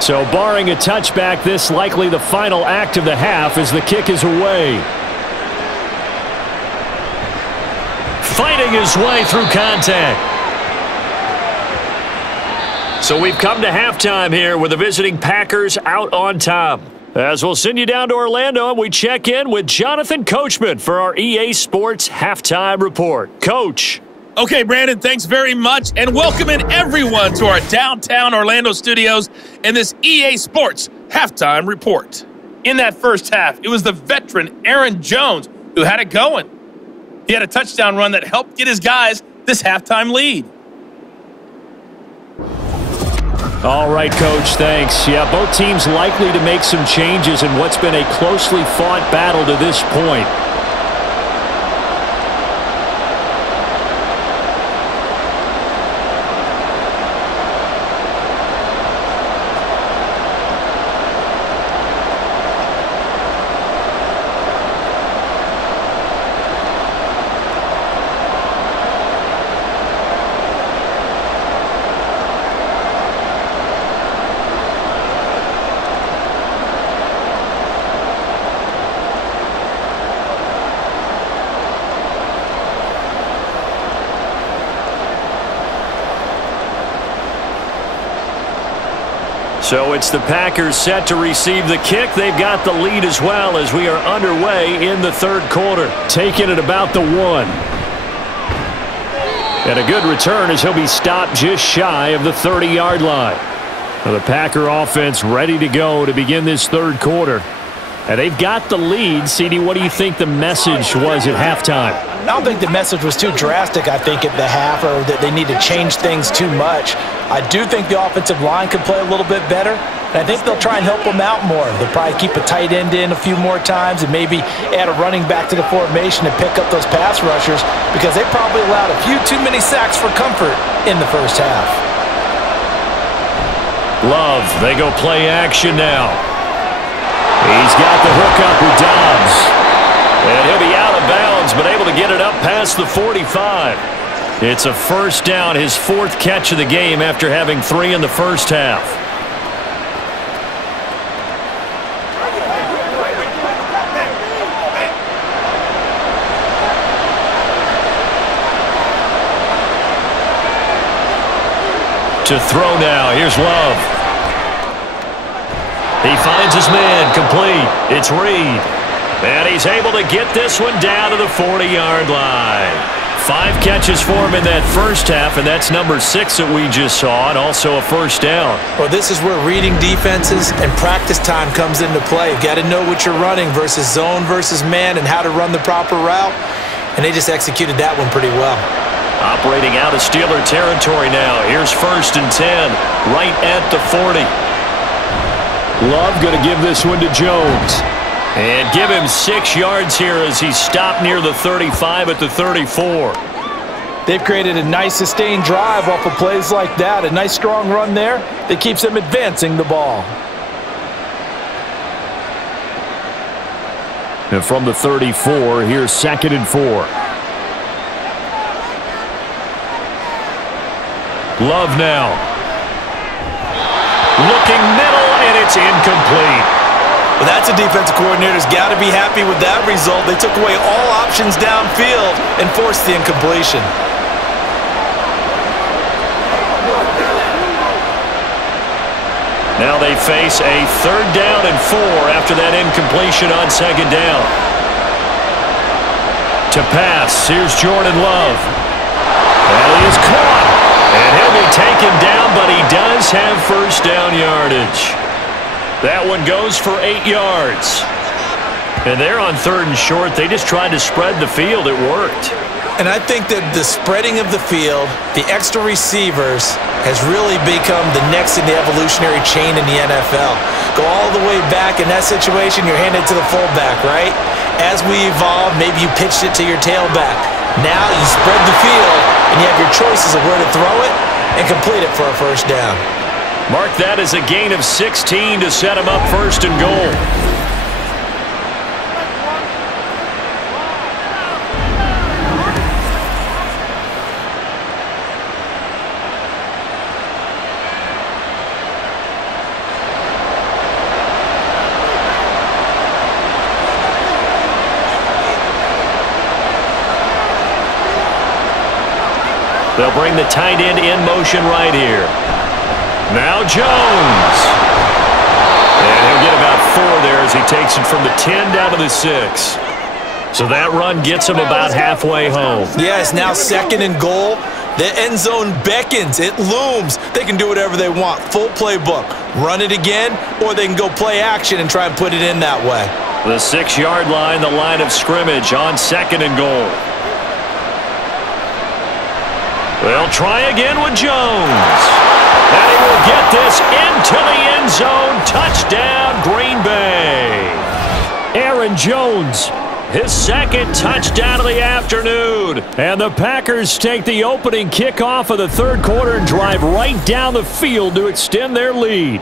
So barring a touchback, this likely the final act of the half as the kick is away. Fighting his way through contact. So we've come to halftime here with the visiting Packers out on top. As we'll send you down to Orlando and we check in with Jonathan Coachman for our EA Sports Halftime Report. Coach. Okay, Brandon, thanks very much, and welcoming everyone to our downtown Orlando studios in this EA Sports Halftime Report. In that first half, it was the veteran Aaron Jones who had it going. He had a touchdown run that helped get his guys this halftime lead. All right, Coach, thanks. Yeah, both teams likely to make some changes in what's been a closely fought battle to this point. So it's the Packers set to receive the kick. They've got the lead as well as we are underway in the third quarter. Taking it about the 1. And a good return as he'll be stopped just shy of the 30-yard line. Now the Packer offense ready to go to begin this third quarter. And they've got the lead. CD, what do you think the message was at halftime? I don't think the message was too drastic, I think, at the half, or that they need to change things too much. I do think the offensive line could play a little bit better, and I think they'll try and help them out more. They'll probably keep a tight end in a few more times and maybe add a running back to the formation and pick up those pass rushers, because they probably allowed a few too many sacks for comfort in the first half. Love, they go play action now. He's got the hook up with Dobbs. And he'll be out of bounds, but able to get it up past the 45. It's a first down, his 4th catch of the game after having 3 in the first half. To throw now, here's Love. He finds his man, complete. It's Reed. And he's able to get this one down to the 40-yard line. 5 catches for him in that first half, and that's number 6 that we just saw, and also a first down. Well, this is where reading defenses and practice time comes into play. You've got to know what you're running versus zone versus man and how to run the proper route, and they just executed that one pretty well. Operating out of Steeler territory now. Here's 1st and 10, right at the 40. Love going to give this one to Jones. And give him 6 yards here as he's stopped near the 35 at the 34. They've created a nice sustained drive off of plays like that. A nice strong run there that keeps them advancing the ball. And from the 34, here's 2nd and 4. Love now. Looking middle, and it's incomplete. Well, that's a defensive coordinator's got to be happy with that result. They took away all options downfield and forced the incompletion. Now they face a 3rd down and 4 after that incompletion on 2nd down. To pass, here's Jordan Love. And he is caught. And he'll be taken down, but he does have first down yardage. That one goes for 8 yards. And they're on 3rd and short. They just tried to spread the field. It worked. And I think that the spreading of the field, the extra receivers, has really become the next in the evolutionary chain in the NFL. Go all the way back in that situation, you're handed to the fullback, right? As we evolve, maybe you pitched it to your tailback. Now you spread the field, and you have your choices of where to throw it and complete it for a first down. Mark that as a gain of 16 to set him up 1st and goal. They'll bring the tight end in motion right here. Now Jones. And he'll get about 4 there as he takes it from the 10 down to the 6. So that run gets him about halfway home. Yeah, it's now 2nd and goal. The end zone beckons. It looms. They can do whatever they want. Full playbook. Run it again, or they can go play action and try and put it in that way. The 6-yard line, the line of scrimmage on 2nd and goal. They'll try again with Jones. And he will get this into the end zone. Touchdown, Green Bay. Aaron Jones, his 2nd touchdown of the afternoon. And the Packers take the opening kickoff of the 3rd quarter and drive right down the field to extend their lead.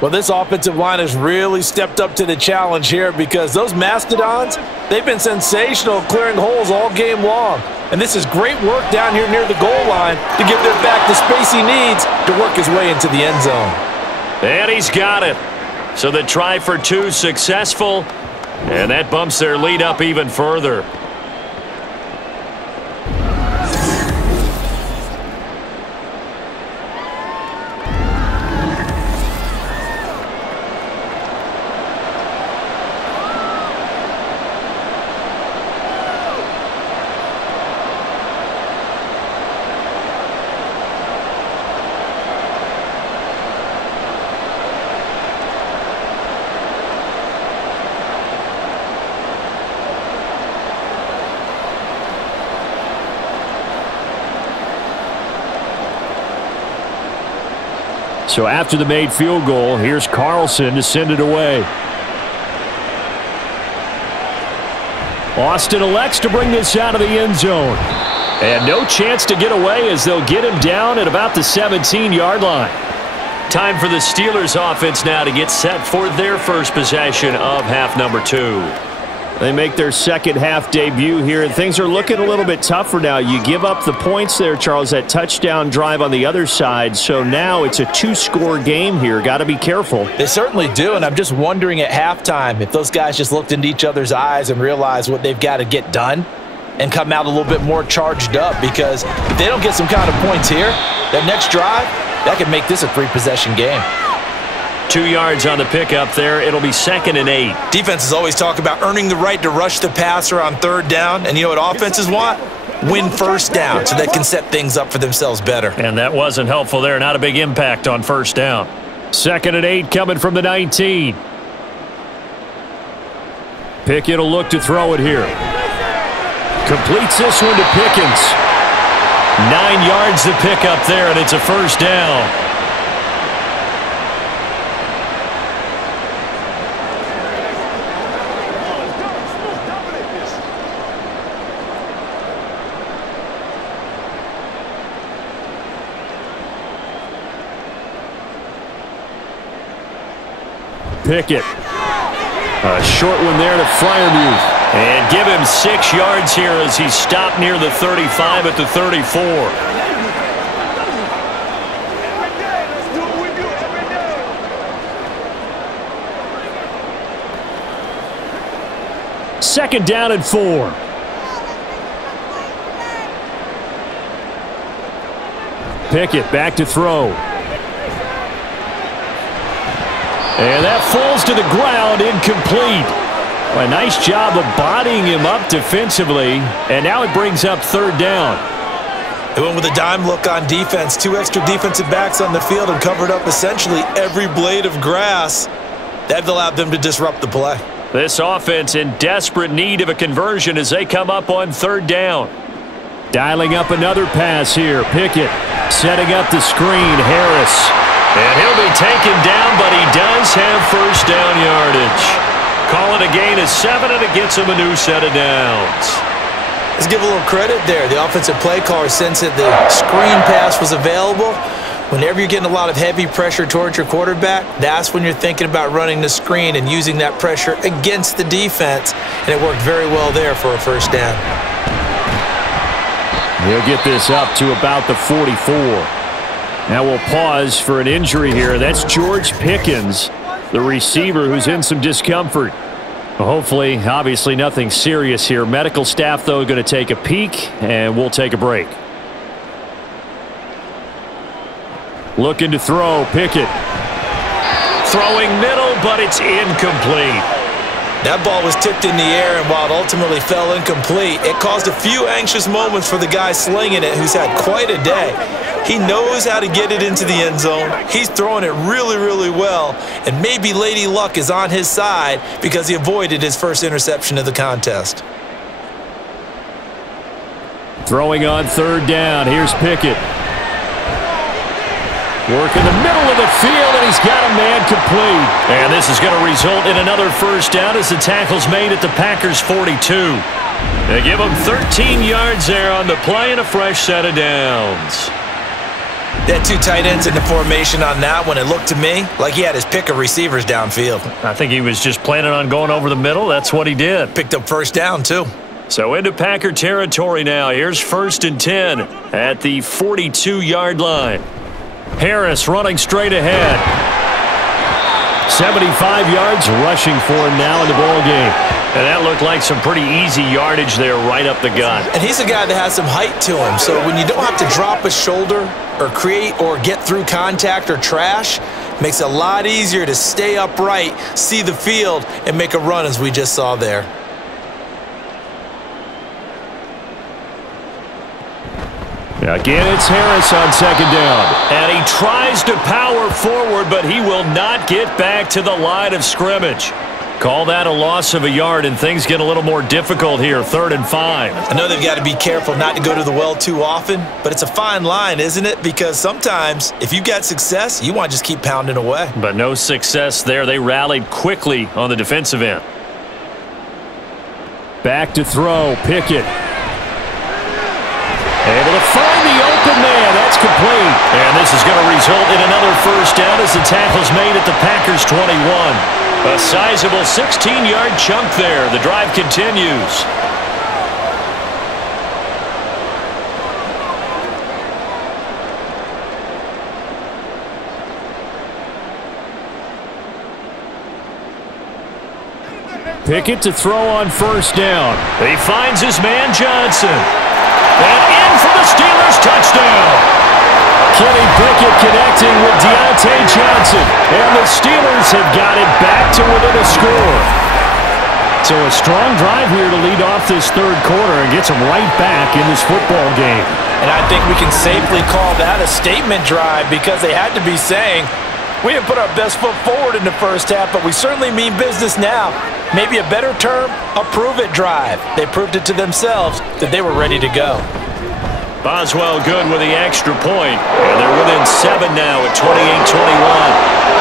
Well, this offensive line has really stepped up to the challenge here because those Mastodons, they've been sensational clearing holes all game long. And this is great work down here near the goal line to give their back the space he needs to work his way into the end zone. And he's got it. So the try for 2 successful, and that bumps their lead up even further. So after the made field goal, here's Carlson to send it away. Austin elects to bring this out of the end zone. And no chance to get away as they'll get him down at about the 17-yard line. Time for the Steelers offense now to get set for their first possession of half number 2. They make their 2nd half debut here, and things are looking a little bit tougher now. You give up the points there, Charles, that touchdown drive on the other side. So now it's a 2-score game here. Got to be careful. They certainly do, and I'm just wondering at halftime if those guys just looked into each other's eyes and realized what they've got to get done and come out a little bit more charged up, because if they don't get some kind of points here, that next drive, that could make this a 3-possession game. 2 yards on the pickup there. It'll be 2nd and 8. Defenses always talk about earning the right to rush the passer on 3rd down. And you know what offenses want? Win 1st down so they can set things up for themselves better. And that wasn't helpful there. Not a big impact on 1st down. 2nd and 8 coming from the 19. Pickett will look to throw it here. Completes this one to Pickens. 9 yards to pick up there, and it's a 1st down. Pickett. A short one there to Freiermuth. And give him 6 yards here as he stopped near the 35 at the 34. Second down and 4. Pickett back to throw. And that falls to the ground, incomplete. A nice job of bodying him up defensively, and now it brings up 3rd down. They went with a dime look on defense. 2 extra defensive backs on the field and covered up essentially every blade of grass. That allowed them to disrupt the play. This offense in desperate need of a conversion as they come up on 3rd down. Dialing up another pass here. Pickett setting up the screen. Harris. And he'll be taken down, but he does have 1st down yardage. Call it a gain of 7, and it gets him a new set of downs. Let's give a little credit there. The offensive play caller sensed that the screen pass was available. Whenever you're getting a lot of heavy pressure towards your quarterback, that's when you're thinking about running the screen and using that pressure against the defense. And it worked very well there for a 1st down. He'll get this up to about the 44. Now we'll pause for an injury here. That's George Pickens, the receiver who's in some discomfort. Hopefully, obviously nothing serious here. Medical staff, though, going to take a peek, and we'll take a break. Looking to throw, Pickett. Throwing middle, but it's incomplete. That ball was tipped in the air, and while it ultimately fell incomplete, it caused a few anxious moments for the guy slinging it, who's had quite a day. He knows how to get it into the end zone. He's throwing it really, really well, and maybe Lady Luck is on his side because he avoided his first interception of the contest. Throwing on third down. Here's Pickett. Work in the middle of the field, and he's got a man complete. And this is going to result in another first down as the tackle's made at the Packers' 42. They give him 13 yards there on the play and a fresh set of downs. They had two tight ends in the formation on that one. It looked to me like he had his pick of receivers downfield. I think he was just planning on going over the middle. That's what he did. Picked up first down, too. So into Packer territory now. Here's 1st and 10 at the 42-yard line. Harris running straight ahead. 75 yards rushing for him now in the ball game. And that looked like some pretty easy yardage there right up the gut. And he's a guy that has some height to him. So when you don't have to drop a shoulder or create or get through contact or trash, makes it a lot easier to stay upright, see the field, and make a run as we just saw there. Again, it's Harris on 2nd down. And he tries to power forward, but he will not get back to the line of scrimmage. Call that a loss of a yard, and things get a little more difficult here, 3rd and 5. I know they've got to be careful not to go to the well too often, but it's a fine line, isn't it? Because sometimes, if you got success, you want to just keep pounding away. But no success there. They rallied quickly on the defensive end. Back to throw, Pickett. Able to find the open man. That's complete. And this is going to result in another first down as the tackle's made at the Packers' 21. A sizable 16-yard chunk there. The drive continues. Pickett to throw on first down. He finds his man Johnson. And in for the Steelers' touchdown. Kenny Pickett connecting with Deontay Johnson. And the Steelers have got it back to within a score. So a strong drive here to lead off this third quarter and gets them right back in this football game. And I think we can safely call that a statement drive because they had to be saying, we didn't put our best foot forward in the first half, but we certainly mean business now. Maybe a better term, a prove-it drive. They proved it to themselves that they were ready to go. Boswell good with the extra point. And they're within 7 now at 28-21.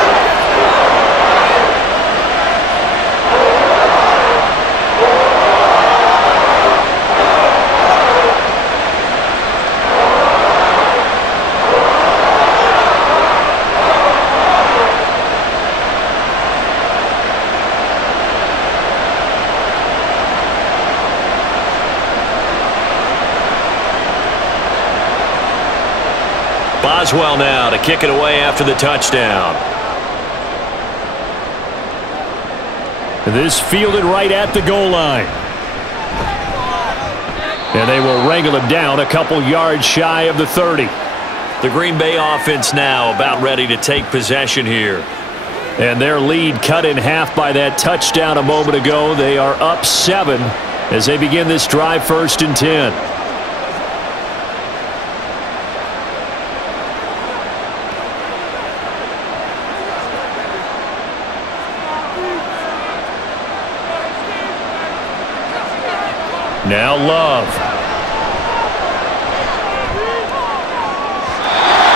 Boswell now to kick it away after the touchdown. This fielded right at the goal line. And they will wrangle him down a couple yards shy of the 30. The Green Bay offense now about ready to take possession here. And their lead cut in half by that touchdown a moment ago. They are up 7 as they begin this drive, 1st and 10. Now Love.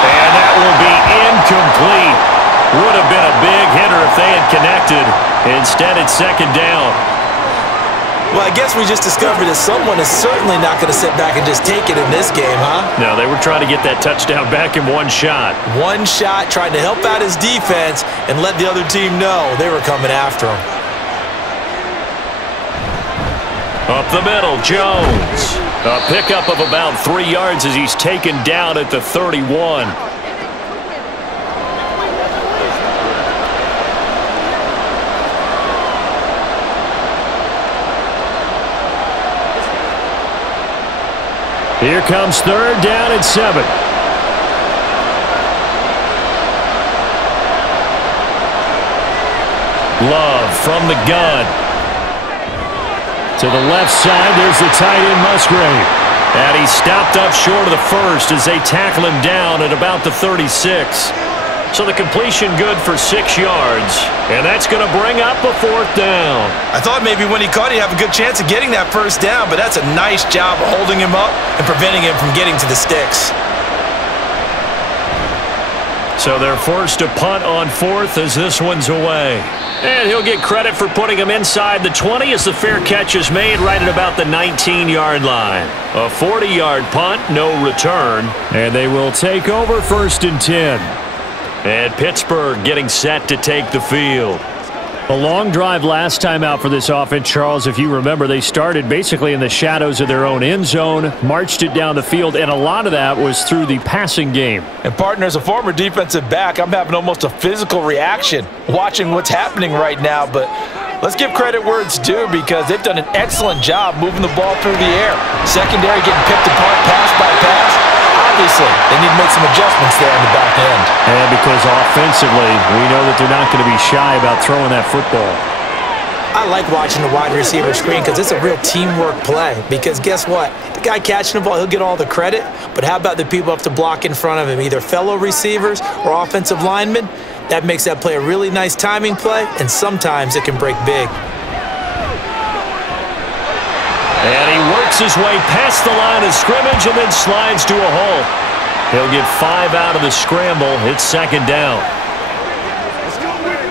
And that will be incomplete. Would have been a big hitter if they had connected. Instead, it's 2nd down. Well, I guess we just discovered that someone is certainly not going to sit back and just take it in this game, huh? No, they were trying to get that touchdown back in one shot. One shot, trying to help out his defense and let the other team know they were coming after him. Up the middle, Jones. A pickup of about 3 yards as he's taken down at the 31. Here comes 3rd down and 7. Love from the gun. To the left side, there's the tight end, Musgrave. And he stopped up short of the first as they tackle him down at about the 36. So the completion good for 6 yards. And that's going to bring up a 4th down. I thought maybe when he caught it, he'd have a good chance of getting that first down, but that's a nice job of holding him up and preventing him from getting to the sticks. So they're forced to punt on 4th as this one's away. And he'll get credit for putting him inside the 20 as the fair catch is made right at about the 19-yard line. A 40-yard punt, no return. And they will take over 1st and 10. And Pittsburgh getting set to take the field. A long drive last time out for this offense, Charles. If you remember, they started basically in the shadows of their own end zone, marched it down the field, and a lot of that was through the passing game. And partner, as a former defensive back, I'm having almost a physical reaction watching what's happening right now. But let's give credit where it's due because they've done an excellent job moving the ball through the air. Secondary getting picked apart pass by pass. Obviously, they need to make some adjustments there in the back end. And because offensively, we know that they're not going to be shy about throwing that football. I like watching the wide receiver screen because it's a real teamwork play. Because guess what? The guy catching the ball, he'll get all the credit. But how about the people who have to block in front of him, either fellow receivers or offensive linemen? That makes that play a really nice timing play, and sometimes it can break big. And he works his way past the line of scrimmage and then slides to a hole. He'll get 5 out of the scramble. It's 2nd down. Let's go with it.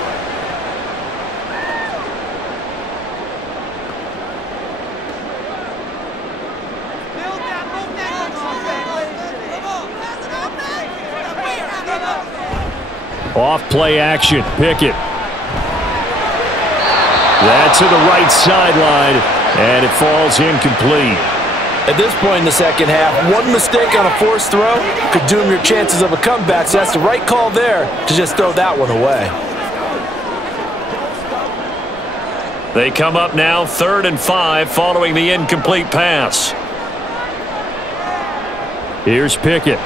Off play action. Pickett. That's to the right sideline. And it falls incomplete. At this point in the second half, one mistake on a forced throw could doom your chances of a comeback, so that's the right call there to just throw that one away. They come up now 3rd and 5 following the incomplete pass. Here's Pickett.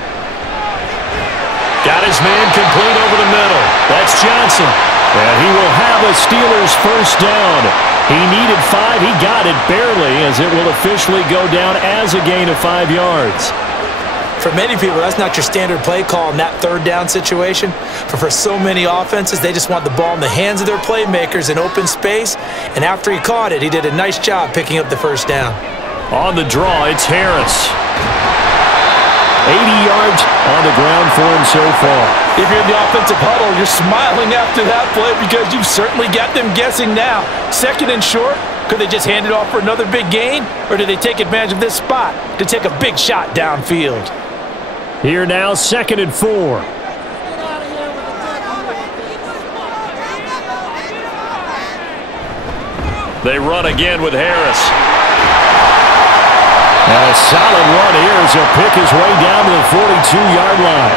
Got his man complete over the middle. That's Johnson. And he will have a Steelers first down. He needed 5. He got it barely as it will officially go down as a gain of 5 yards. For many people, that's not your standard play call in that 3rd down situation. But for so many offenses, they just want the ball in the hands of their playmakers in open space. And after he caught it, he did a nice job picking up the first down. On the draw, it's Harris. 80 yards on the ground for him so far. If you're in the offensive huddle, you're smiling after that play because you've certainly got them guessing now. 2nd and short, could they just hand it off for another big gain? Or do they take advantage of this spot to take a big shot downfield? Here now, 2nd and 4. They run again with Harris. And a solid run here as he'll pick his way down to the 42-yard line.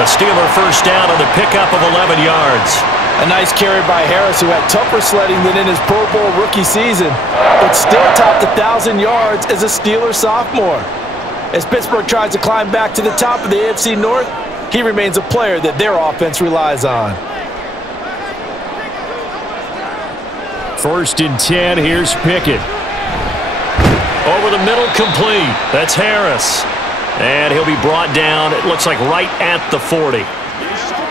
A Steeler first down on the pickup of 11 yards. A nice carry by Harris, who had tougher sledding than in his Pro Bowl rookie season, but still topped 1,000 yards as a Steeler sophomore. As Pittsburgh tries to climb back to the top of the AFC North, he remains a player that their offense relies on. 1st and 10, here's Pickett. Over the middle, complete. That's Harris. And he'll be brought down, it looks like right at the 40.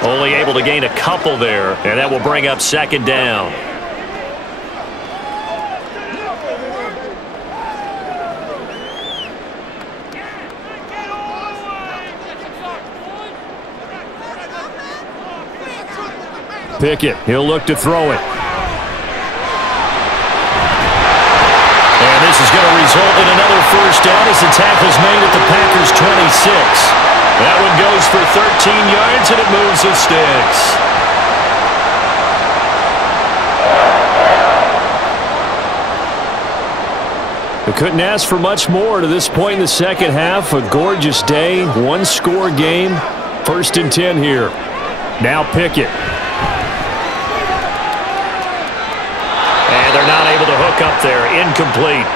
Only able to gain a couple there, and that will bring up 2nd down. Pickett, he'll look to throw it. And this is going to result in another first down as the tackle's made at the Packers' 26. That one goes for 13 yards, and it moves the sticks. We couldn't ask for much more to this point in the second half. A gorgeous day, one-score game. 1st and 10 here. Now Pickett. And they're not able to hook up there. Incomplete.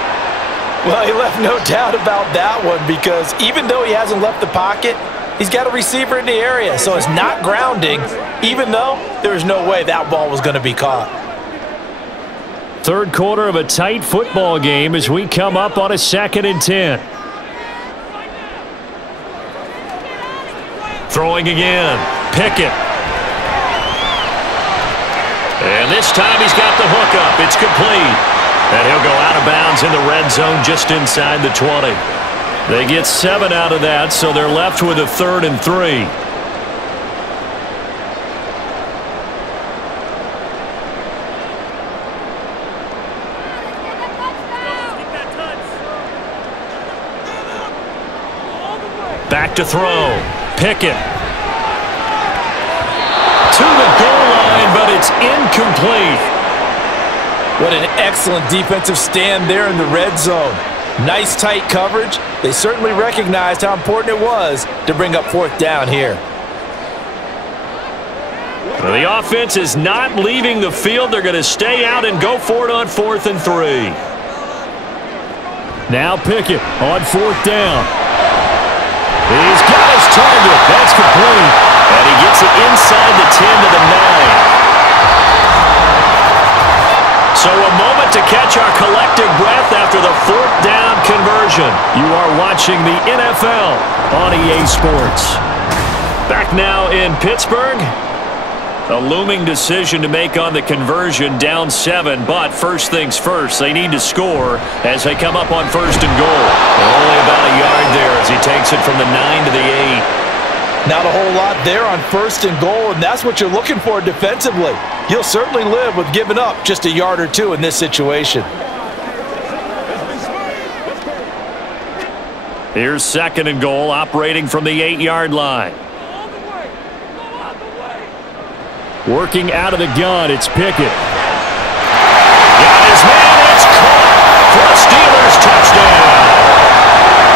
Well, he left no doubt about that one because even though he hasn't left the pocket, he's got a receiver in the area, so it's not grounding, even though there's no way that ball was going to be caught. Third quarter of a tight football game as we come up on a 2nd and 10. Throwing again. Pickett. And this time he's got the hook up. It's complete. And he'll go out of bounds in the red zone just inside the 20. They get 7 out of that, so they're left with a 3rd and 3. Back to throw. Pickett. To the goal line, but it's incomplete. What an excellent defensive stand there in the red zone. Nice tight coverage. They certainly recognized how important it was to bring up 4th down here. Well, the offense is not leaving the field. They're going to stay out and go for it on 4th and 3. Now Pickett on 4th down. He's got his target. That's complete. And he gets it inside the 10 to the 9. So a moment to catch our collective breath after the 4th down conversion. You are watching the NFL on EA Sports. Back now in Pittsburgh. A looming decision to make on the conversion, down 7, but first things first, they need to score as they come up on 1st and goal. Only about a yard there as he takes it from the 9 to the 8. Not a whole lot there on 1st and goal, and that's what you're looking for defensively. You'll certainly live with giving up just a yard or 2 in this situation. Here's 2nd and goal, operating from the 8-yard line. Working out of the gun, it's Pickett. Got his man, it's caught for a Steelers touchdown.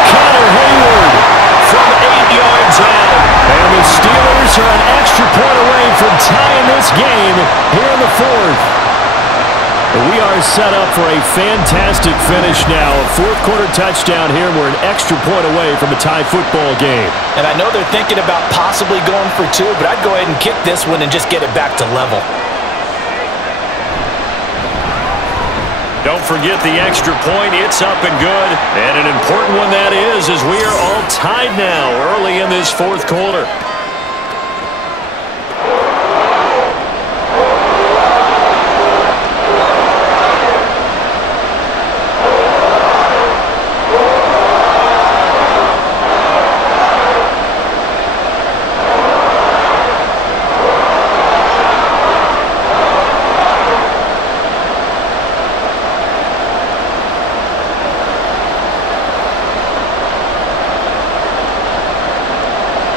Connor Hayward from 8 yards out. And the Steelers are an extra point away from tying this game here in the 4th. We are set up for a fantastic finish now. A 4th quarter touchdown here. We're an extra point away from a tie football game. And I know they're thinking about possibly going for 2, but I'd go ahead and kick this one and just get it back to level. Don't forget the extra point. It's up and good. And an important one that is, as we are all tied now early in this 4th quarter.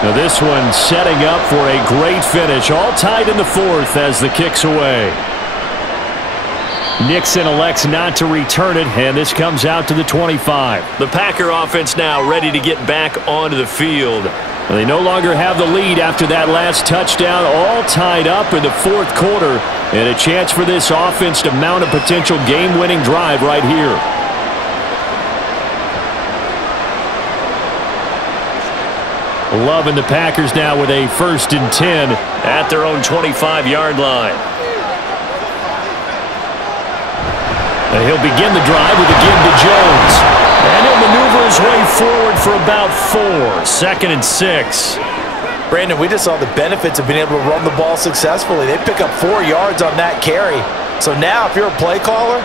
Now this one setting up for a great finish. All tied in the 4th as the kick's away. Nixon elects not to return it, and this comes out to the 25. The Packer offense now ready to get back onto the field. They no longer have the lead after that last touchdown. All tied up in the 4th quarter, and a chance for this offense to mount a potential game-winning drive right here. Loving the Packers now with a 1st and 10 at their own 25-yard line. And he'll begin the drive with a give to Jones. And he'll maneuver his way forward for about 4. 2nd and 6. Brandon, we just saw the benefits of being able to run the ball successfully. They pick up 4 yards on that carry. So now if you're a play caller,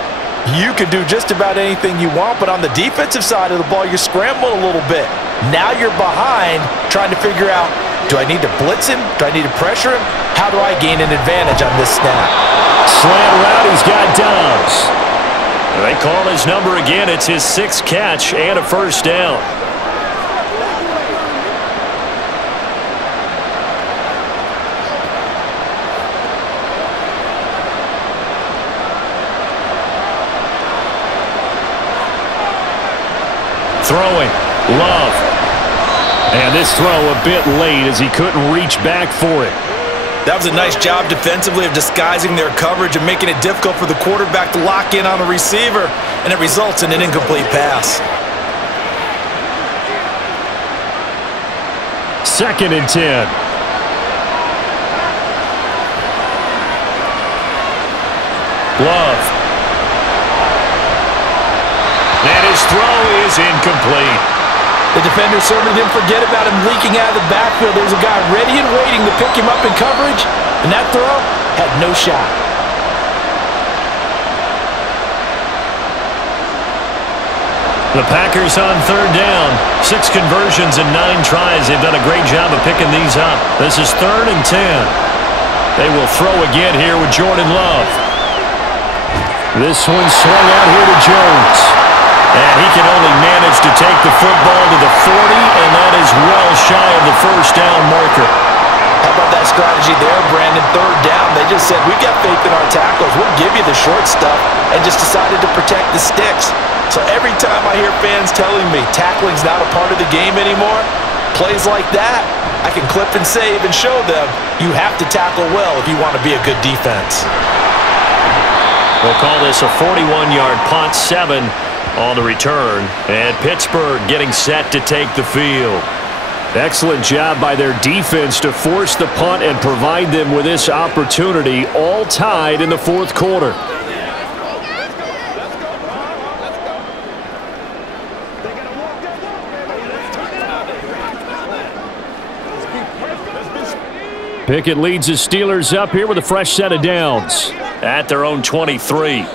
you can do just about anything you want, but on the defensive side of the ball, you scramble a little bit. Now you're behind trying to figure out, do I need to blitz him? Do I need to pressure him? How do I gain an advantage on this snap? Slant route, he's got Dobbs. They call his number again. It's his 6th catch and a 1st down. Throwing, Love. And this throw a bit late as he couldn't reach back for it. That was a nice job defensively of disguising their coverage and making it difficult for the quarterback to lock in on the receiver, and it results in an incomplete pass. 2nd and 10. Love. throw is incomplete. The defender certainly didn't forget about him leaking out of the backfield. There was a guy ready and waiting to pick him up in coverage, and that throw had no shot. The Packers on third down. 6 conversions and 9 tries. They've done a great job of picking these up. This is 3rd and 10. They will throw again here with Jordan Love. This one swung out here to Jones. And he can only manage to take the football to the 40, and that is well shy of the first down marker. How about that strategy there, Brandon? 3rd down, they just said, we've got faith in our tackles. We'll give you the short stuff, and just decided to protect the sticks. So every time I hear fans telling me tackling's not a part of the game anymore, plays like that, I can clip and save and show them you have to tackle well if you want to be a good defense. We'll call this a 41-yard punt, 7 on the return, and Pittsburgh getting set to take the field. Excellent job by their defense to force the punt and provide them with this opportunity, all tied in the 4th quarter. Pickett leads his Steelers up here with a fresh set of downs at their own 23.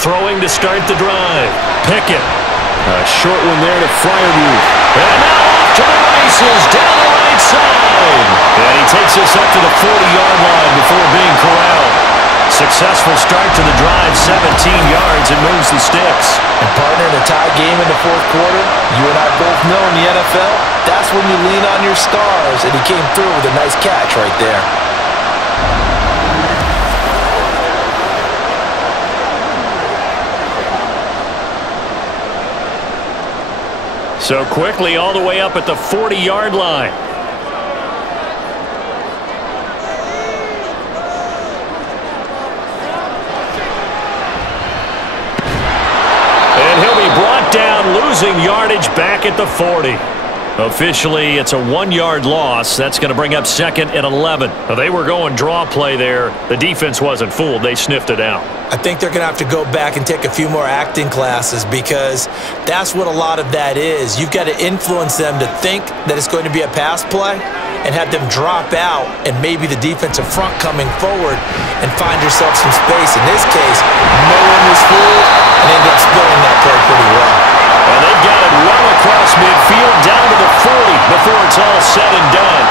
Throwing to start the drive. Pickett. A short one there to Freiermuth. And now off to the races down the right side. And he takes us up to the 40-yard line before being corralled. Successful start to the drive, 17 yards, and moves the sticks. And partner, in a tie game in the 4th quarter, you and I both know in the NFL, that's when you lean on your stars, and he came through with a nice catch right there. So quickly all the way up at the 40-yard line. And he'll be brought down, losing yardage back at the 40. Officially, it's a 1-yard loss. That's going to bring up 2nd and 11. Now, they were going draw play there. The defense wasn't fooled. They sniffed it out. I think they're going to have to go back and take a few more acting classes, because that's what a lot of that is. You've got to influence them to think that it's going to be a pass play and have them drop out, and maybe the defensive front coming forward, and find yourself some space. In this case, no one was fooled and ended up spilling that play pretty well. And they've got it well across midfield down to the 40 before it's all said and done.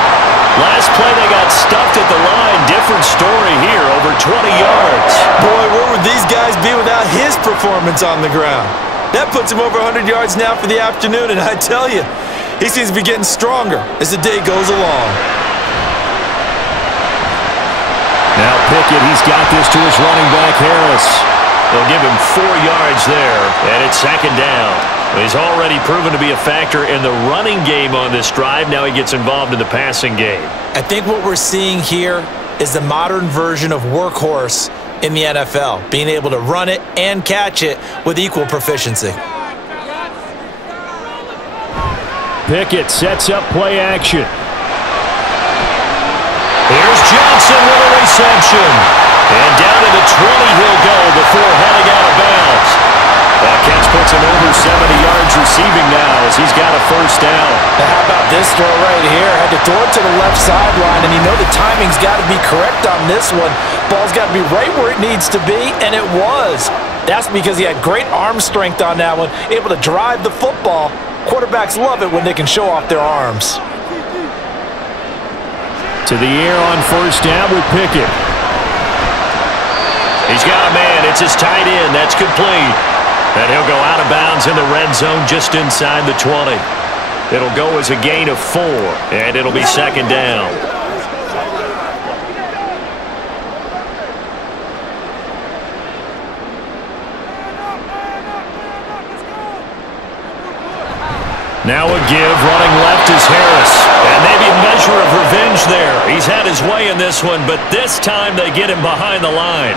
Last play they got stuffed at the line. Different story here, over 20 yards. Boy, where would these guys be without his performance on the ground? That puts him over 100 yards now for the afternoon, and I tell you, he seems to be getting stronger as the day goes along. Now Pickett, he's got this to his running back, Harris. They'll give him 4 yards there, and it's 2nd down. He's already proven to be a factor in the running game on this drive. Now he gets involved in the passing game. I think what we're seeing here is the modern version of workhorse in the NFL, being able to run it and catch it with equal proficiency. Pickett sets up play action. Here's Johnson with a reception. And down to the 20 he'll go before heading out of bounds. That catch puts him over 70 yards receiving now as he's got a first down. Now how about this throw right here? Had to throw it to the left sideline, and you know the timing's got to be correct on this one. Ball's got to be right where it needs to be, and it was. That's because he had great arm strength on that one, able to drive the football. Quarterbacks love it when they can show off their arms. To the air on first down with Pickett. He's got a man. It's his tight end. That's complete. And he'll go out of bounds in the red zone just inside the 20. It'll go as a gain of 4, and it'll be 2nd down. Now a give, running left is Harris. And maybe a measure of revenge there. He's had his way in this one, but this time they get him behind the line.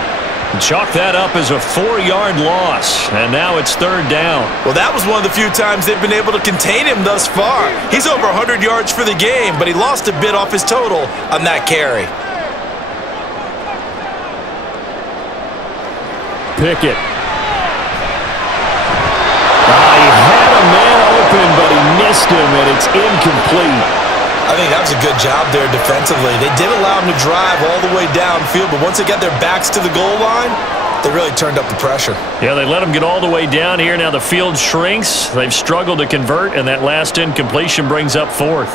Chalk that up as a 4-yard loss, and now it's 3rd down. Well, that was one of the few times they've been able to contain him thus far. He's over 100 yards for the game, but he lost a bit off his total on that carry. Pickett. missed him, and it's incomplete. I think that was a good job there defensively. They did allow him to drive all the way downfield, but once they got their backs to the goal line, they really turned up the pressure. Yeah, they let him get all the way down here. Now the field shrinks. They've struggled to convert, and that last incompletion brings up fourth.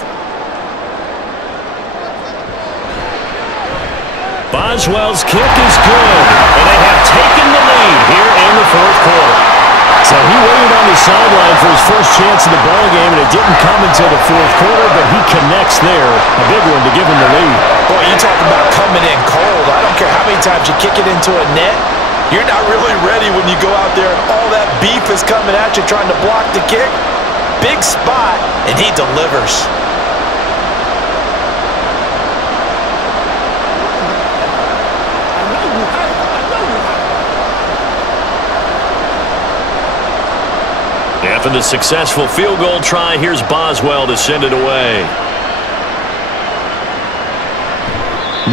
Boswell's kick is good, and they have taken the lead here in the fourth quarter. So he waited on the sideline for his first chance in the ballgame, and it didn't come until the fourth quarter, but he connects there. A big one to give him the lead. Boy, you talk about coming in cold. I don't care how many times you kick it into a net. You're not really ready when you go out there and all that beef is coming at you trying to block the kick. Big spot, and he delivers. After the successful field goal try, here's Boswell to send it away.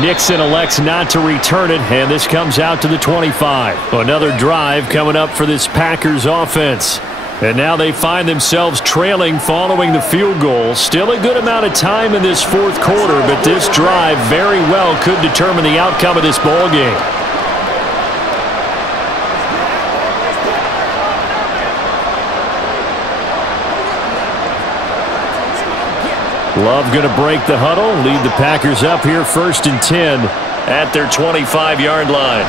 Nixon elects not to return it, and this comes out to the 25. Another drive coming up for this Packers offense. And now they find themselves trailing following the field goal. Still a good amount of time in this fourth quarter, but this drive very well could determine the outcome of this ball game. Love going to break the huddle, lead the Packers up here 1st and 10 at their 25-yard line.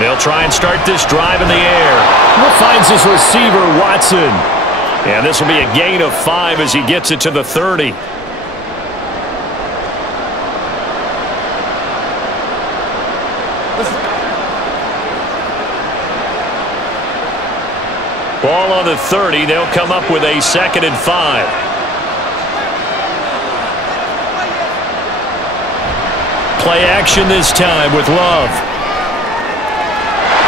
They'll try and start this drive in the air. Finds his receiver, Watson. And this will be a gain of 5 as he gets it to the 30. Ball on the 30. They'll come up with a 2nd and 5. Play action this time with Love.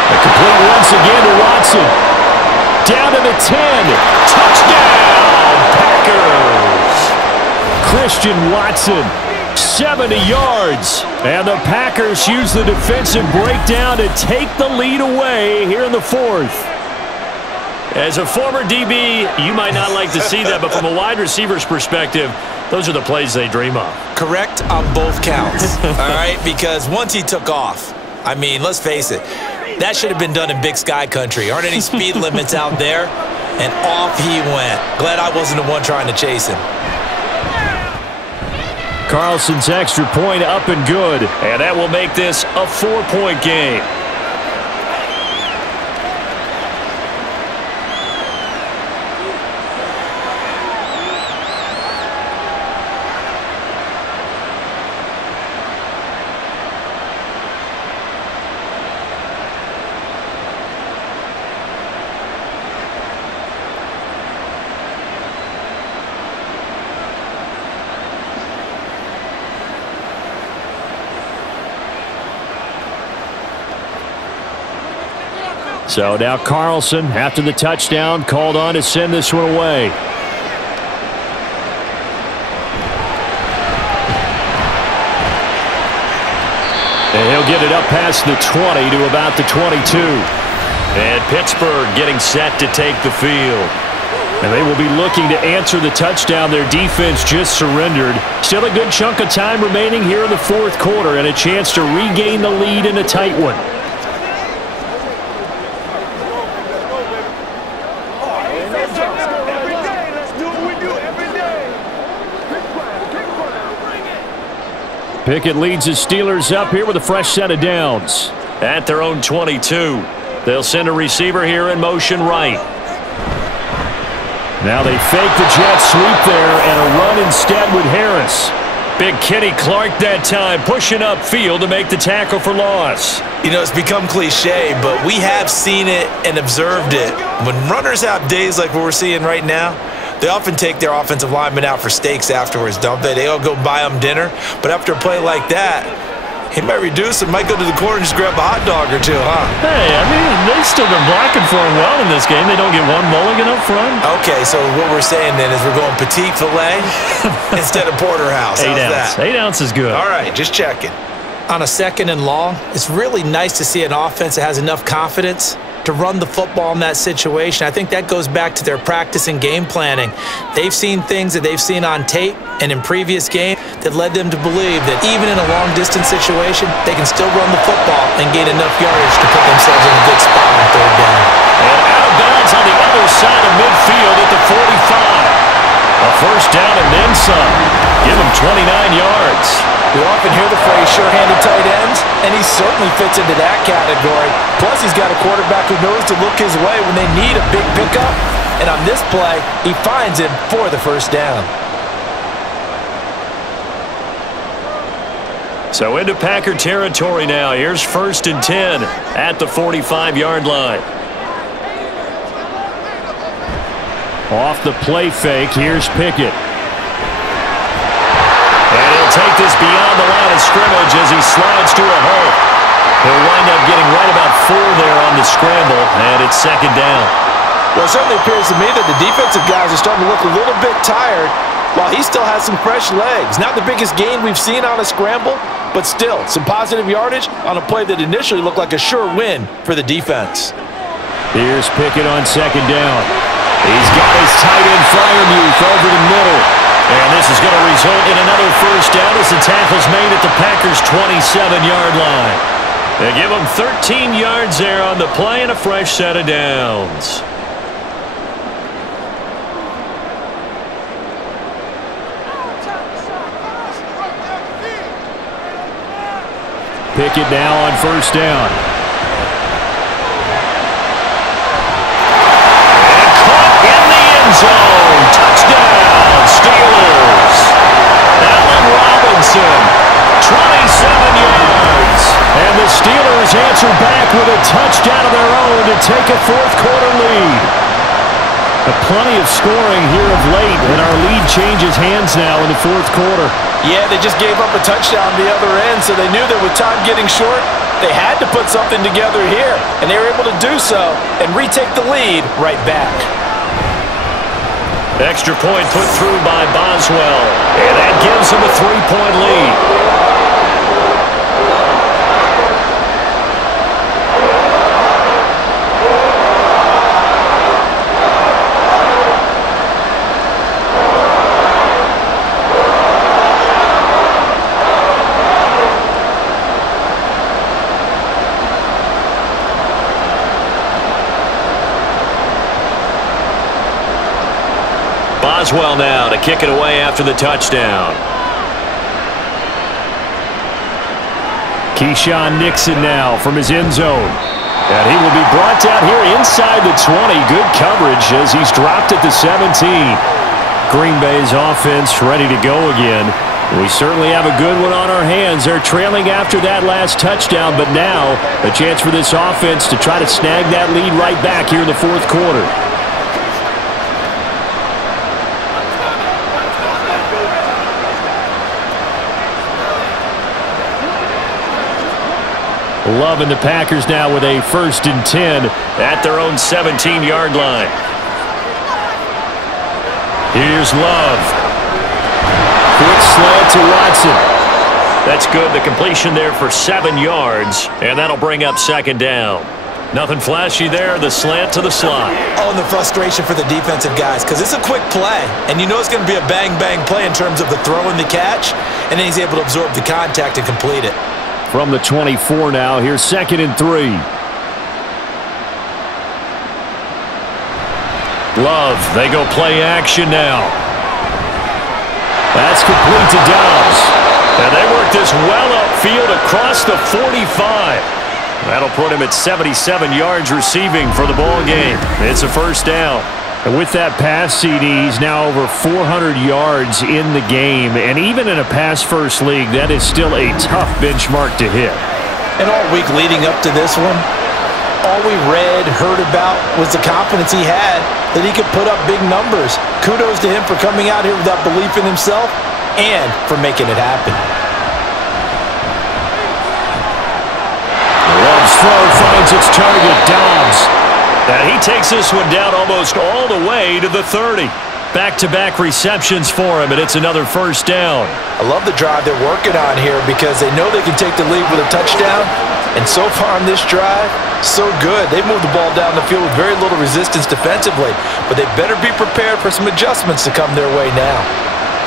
A complete once again to Watson. Down to the 10. Touchdown, Packers. Christian Watson, 70 yards. And the Packers use the defensive breakdown to take the lead away here in the fourth. As a former DB, you might not like to see that, but from a wide receiver's perspective, those are the plays they dream of. Correct on both counts, all right? Because once he took off, I mean, let's face it, that should have been done in Big Sky Country. Aren't any speed limits out there? And off he went. Glad I wasn't the one trying to chase him. Carlson's extra point up and good, and that will make this a 4-point game. So now Carlson, after the touchdown, called on to send this one away. And he'll get it up past the 20 to about the 22. And Pittsburgh getting set to take the field. And they will be looking to answer the touchdown their defense just surrendered. Still a good chunk of time remaining here in the fourth quarter and a chance to regain the lead in a tight one. Pickett leads his Steelers up here with a fresh set of downs. At their own 22. They'll send a receiver here in motion right. Now they fake the jet sweep there and a run instead with Harris. Big Kenny Clark that time pushing upfield to make the tackle for loss. You know, it's become cliche, but we have seen it and observed it. When runners have days like what we're seeing right now, they often take their offensive linemen out for steaks afterwards, don't they? They all go buy them dinner. But after a play like that, he might reduce it, might go to the corner and just grab a hot dog or two, huh? Hey, I mean, they've still been blocking for him well in this game. They don't get one mulligan up front. Okay, so what we're saying then is we're going petite filet instead of porterhouse. How's that? 8 ounce is good. All right, just checking. On a 2nd and long, it's really nice to see an offense that has enough confidence to run the football in that situation. I think that goes back to their practice and game planning. They've seen things that they've seen on tape and in previous games that led them to believe that even in a long-distance situation, they can still run the football and gain enough yardage to put themselves in a good spot on third down. And out of bounds on the other side of midfield at the 45. A first down and then some. Give him 29 yards. We often hear the phrase sure-handed tight ends, and he certainly fits into that category. Plus, he's got a quarterback who knows to look his way when they need a big pickup. And on this play, he finds him for the first down. So into Packer territory now. Here's 1st and 10 at the 45-yard line. Off the play fake, here's Pickett. And he'll take this beyond the line of scrimmage as he slides to a hole. He'll wind up getting right about 4 there on the scramble, and it's 2nd down. Well, it certainly appears to me that the defensive guys are starting to look a little bit tired while he still has some fresh legs. Not the biggest gain we've seen on a scramble, but still some positive yardage on a play that initially looked like a sure win for the defense. Here's Pickett on 2nd down. He's got his tight end Freiermuth over the middle. And this is going to result in another first down as the tackle's made at the Packers' 27-yard line. They give him 13 yards there on the play and a fresh set of downs. Pickett now on 1st down. Zone. Touchdown, Steelers. Allen Robinson, 27 yards. And the Steelers answer back with a touchdown of their own to take a 4th quarter lead. Plenty of scoring here of late, and our lead changes hands now in the 4th quarter. Yeah, they just gave up a touchdown on the other end, so they knew that with time getting short, they had to put something together here, and they were able to do so and retake the lead right back. Extra point put through by Boswell, and that gives him a 3-point lead. Boswell now to kick it away after the touchdown. Keyshawn Nixon now from his end zone. And he will be brought down here inside the 20. Good coverage as he's dropped at the 17. Green Bay's offense ready to go again. We certainly have a good one on our hands. They're trailing after that last touchdown, but now a chance for this offense to try to snag that lead right back here in the 4th quarter. Love and the Packers now with a 1st and 10 at their own 17-yard line. Here's Love. Quick slant to Watson. That's good. The completion there for 7 yards, and that'll bring up 2nd down. Nothing flashy there. The slant to the slot. Oh, and the frustration for the defensive guys, because it's a quick play, and you know it's going to be a bang-bang play in terms of the throw and the catch, and then he's able to absorb the contact and complete it. From the 24 now, here's 2nd and 3. Love, they go play action now. That's complete to Dobbs. And they work this well upfield across the 45. That'll put him at 77 yards receiving for the ball game. It's a 1st down. And with that pass CD, he's now over 400 yards in the game. And even in a pass-first league, that is still a tough benchmark to hit. And all week leading up to this one, all we read, heard about was the confidence he had that he could put up big numbers. Kudos to him for coming out here with that belief in himself and for making it happen. Love's throw finds its target, Dobbs. And he takes this one down almost all the way to the 30. Back-to-back receptions for him, and it's another 1st down. I love the drive they're working on here because they know they can take the lead with a touchdown, And so far on this drive, so good. They moved the ball down the field with very little resistance defensively, but they better be prepared for some adjustments to come their way now.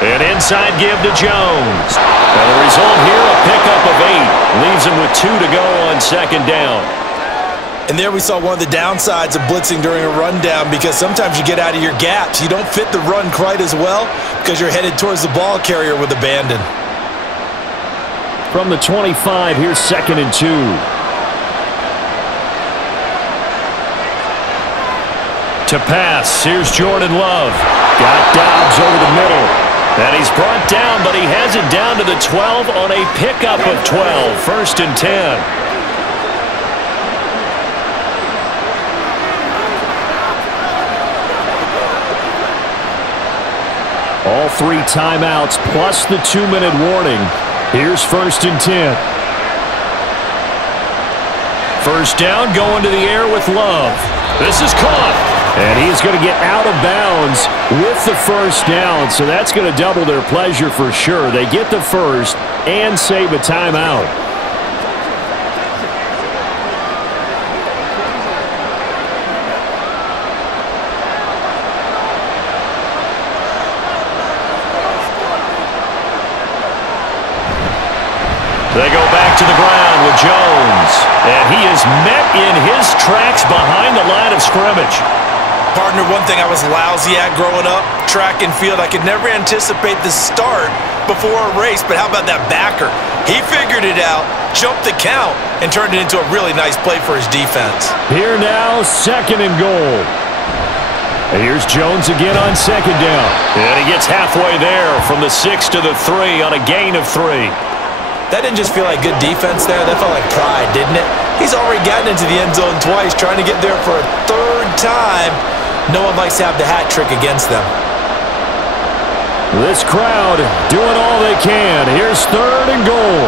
An inside give to Jones. And the result here, a pickup of 8. Leaves him with 2 to go on second down. And there we saw one of the downsides of blitzing during a rundown, because sometimes you get out of your gaps. You don't fit the run quite as well because you're headed towards the ball carrier with abandon. From the 25, here's 2nd and 2. To pass, here's Jordan Love. Got Dobbs over the middle. And he's brought down, but he has it down to the 12 on a pickup of 12. 1st and 10. All 3 timeouts plus the 2-minute warning. Here's 1st and 10. First down, going to the air with Love. This is caught. And he's going to get out of bounds with the first down. So that's going to double their pleasure for sure. They get the first and save a timeout. They go back to the ground with Jones. And he is met in his tracks behind the line of scrimmage. Partner, one thing I was lousy at growing up, track and field, I could never anticipate the start before a race, but how about that backer? He figured it out, jumped the count, and turned it into a really nice play for his defense. Here now, 2nd and goal. And here's Jones again on 2nd down. And he gets halfway there from the 6 to the 3 on a gain of 3. That didn't just feel like good defense there. That felt like pride, didn't it? He's already gotten into the end zone twice, trying to get there for a 3rd time. No one likes to have the hat trick against them. This crowd doing all they can. Here's 3rd and goal.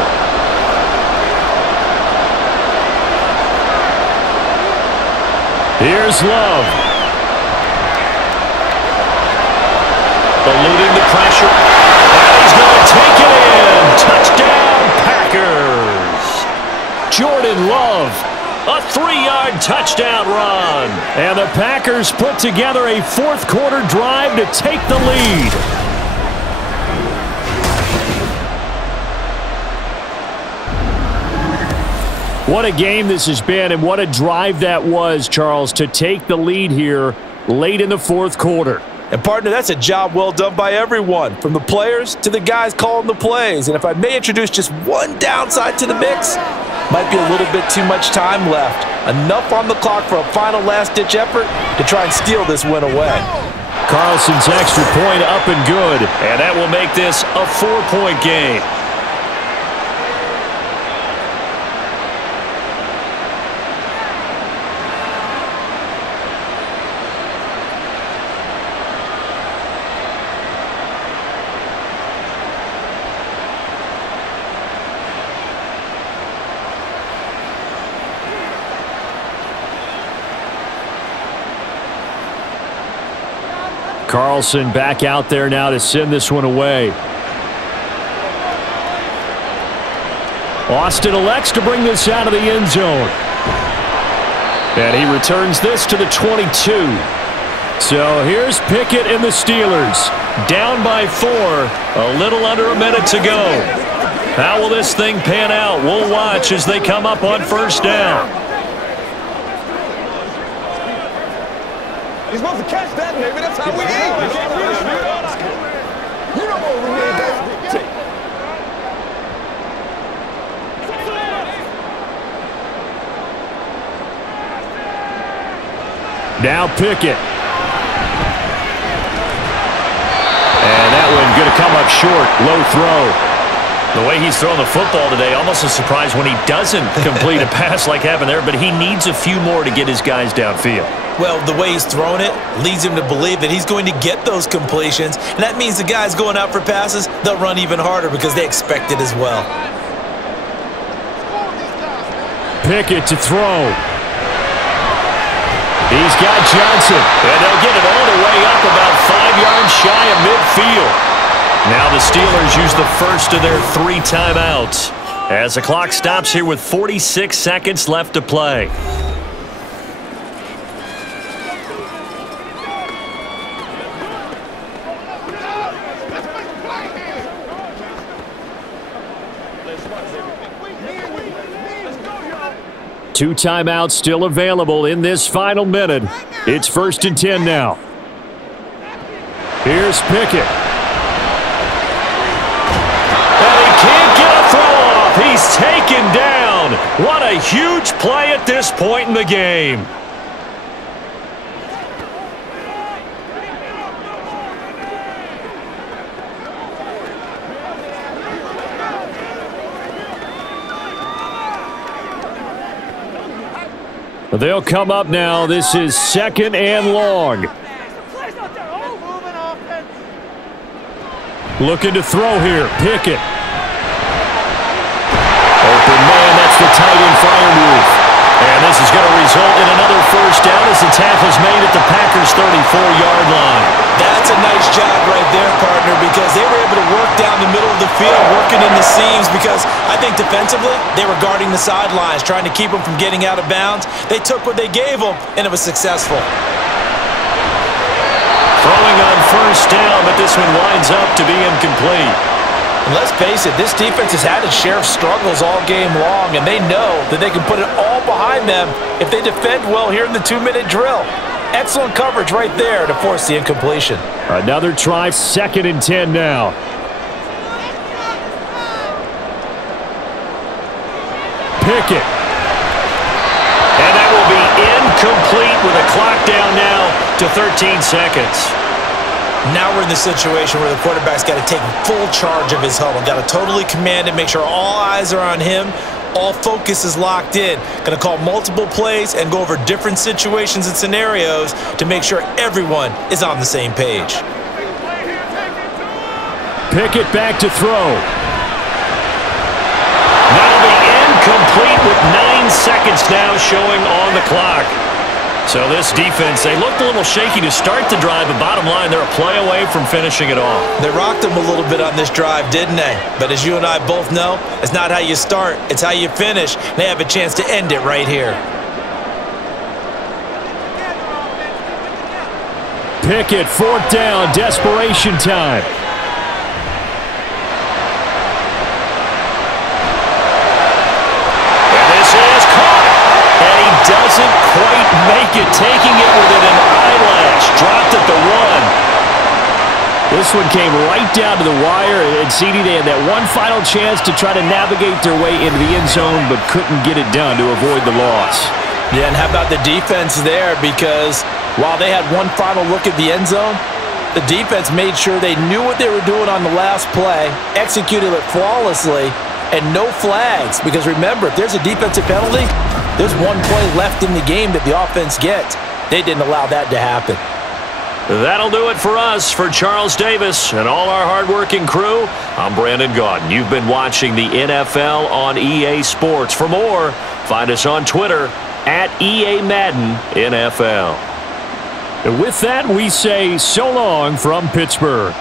Here's Love. Eluding the pressure. And he's going to take it in. Touchdown, Packers. Jordan Love. A 3-yard touchdown run. And the Packers put together a 4th quarter drive to take the lead. What a game this has been, and what a drive that was, Charles, to take the lead here late in the 4th quarter. And, partner, that's a job well done by everyone, from the players to the guys calling the plays. And if I may introduce just one downside to the mix, might be a little bit too much time left. Enough on the clock for a final last-ditch effort to try and steal this win away. Carlson's extra point up and good, and that will make this a 4-point game. Carlson back out there now to send this one away. Austin elects to bring this out of the end zone. And he returns this to the 22. So here's Pickett and the Steelers. Down by 4. A little under a minute to go. How will this thing pan out? We'll watch as they come up on 1st down. You're supposed to catch that, baby. That's how we eat. You know what we need, baby. Now Pickett. And that one going to come up short. Low throw. The way he's throwing the football today, almost a surprise when he doesn't complete a pass like happened there, but he needs a few more to get his guys downfield. Well, the way he's thrown it leads him to believe that he's going to get those completions, and that means the guys going out for passes, they'll run even harder because they expect it as well. Pickett to throw. He's got Johnson, and they'll get it all the way up about 5 yards shy of midfield. Now the Steelers use the first of their 3 timeouts. As the clock stops here with 46 seconds left to play. Two timeouts still available in this final minute. It's 1st and 10 now. Here's Pickett. And he can't get a throw off. He's taken down. What a huge play at this point in the game. They'll come up now. This is 2nd and long. Looking to throw here. Pickett. Open man. That's the tight end fire move. And this is going to result in another first down as the tackle's made at the Packers' 34-yard line. That's a nice job right there, partner, because they were able to work down the middle of the field, working in the seams, because I think defensively they were guarding the sidelines, trying to keep them from getting out of bounds. They took what they gave them, and it was successful. Throwing on first down, but this one winds up to be incomplete. And let's face it, this defense has had its share of struggles all game long, and they know that they can put it all behind them if they defend well here in the 2-minute drill. Excellent coverage right there to force the incompletion. Another try, 2nd and 10 now. Pickett. And that will be incomplete with a clock down now to 13 seconds. Now we're in the situation where the quarterback's got to take full charge of his huddle. Got to totally command it, make sure all eyes are on him. All focus is locked in. Going to call multiple plays and go over different situations and scenarios to make sure everyone is on the same page. Pickett back to throw. That'll be incomplete with 9 seconds now showing on the clock. So this defense, they looked a little shaky to start the drive, but bottom line, they're a play away from finishing it off. They rocked them a little bit on this drive, didn't they? But as you and I both know, it's not how you start, it's how you finish. They have a chance to end it right here. Pickett, 4th down, desperation time. And this is caught. And he doesn't quite make it, taking it within an eyelash. Dropped at the 1. This one came right down to the wire, and CD, they had that one final chance to try to navigate their way into the end zone, but couldn't get it done to avoid the loss. Yeah, and how about the defense there? Because while they had one final look at the end zone, the defense made sure they knew what they were doing on the last play, executed it flawlessly, and no flags. Because remember, if there's a defensive penalty, there's one play left in the game that the offense gets. They didn't allow that to happen. That'll do it for us. For Charles Davis and all our hardworking crew, I'm Brandon Gaudin. You've been watching the NFL on EA Sports. For more, find us on Twitter at EA Madden NFL. And with that, we say so long from Pittsburgh.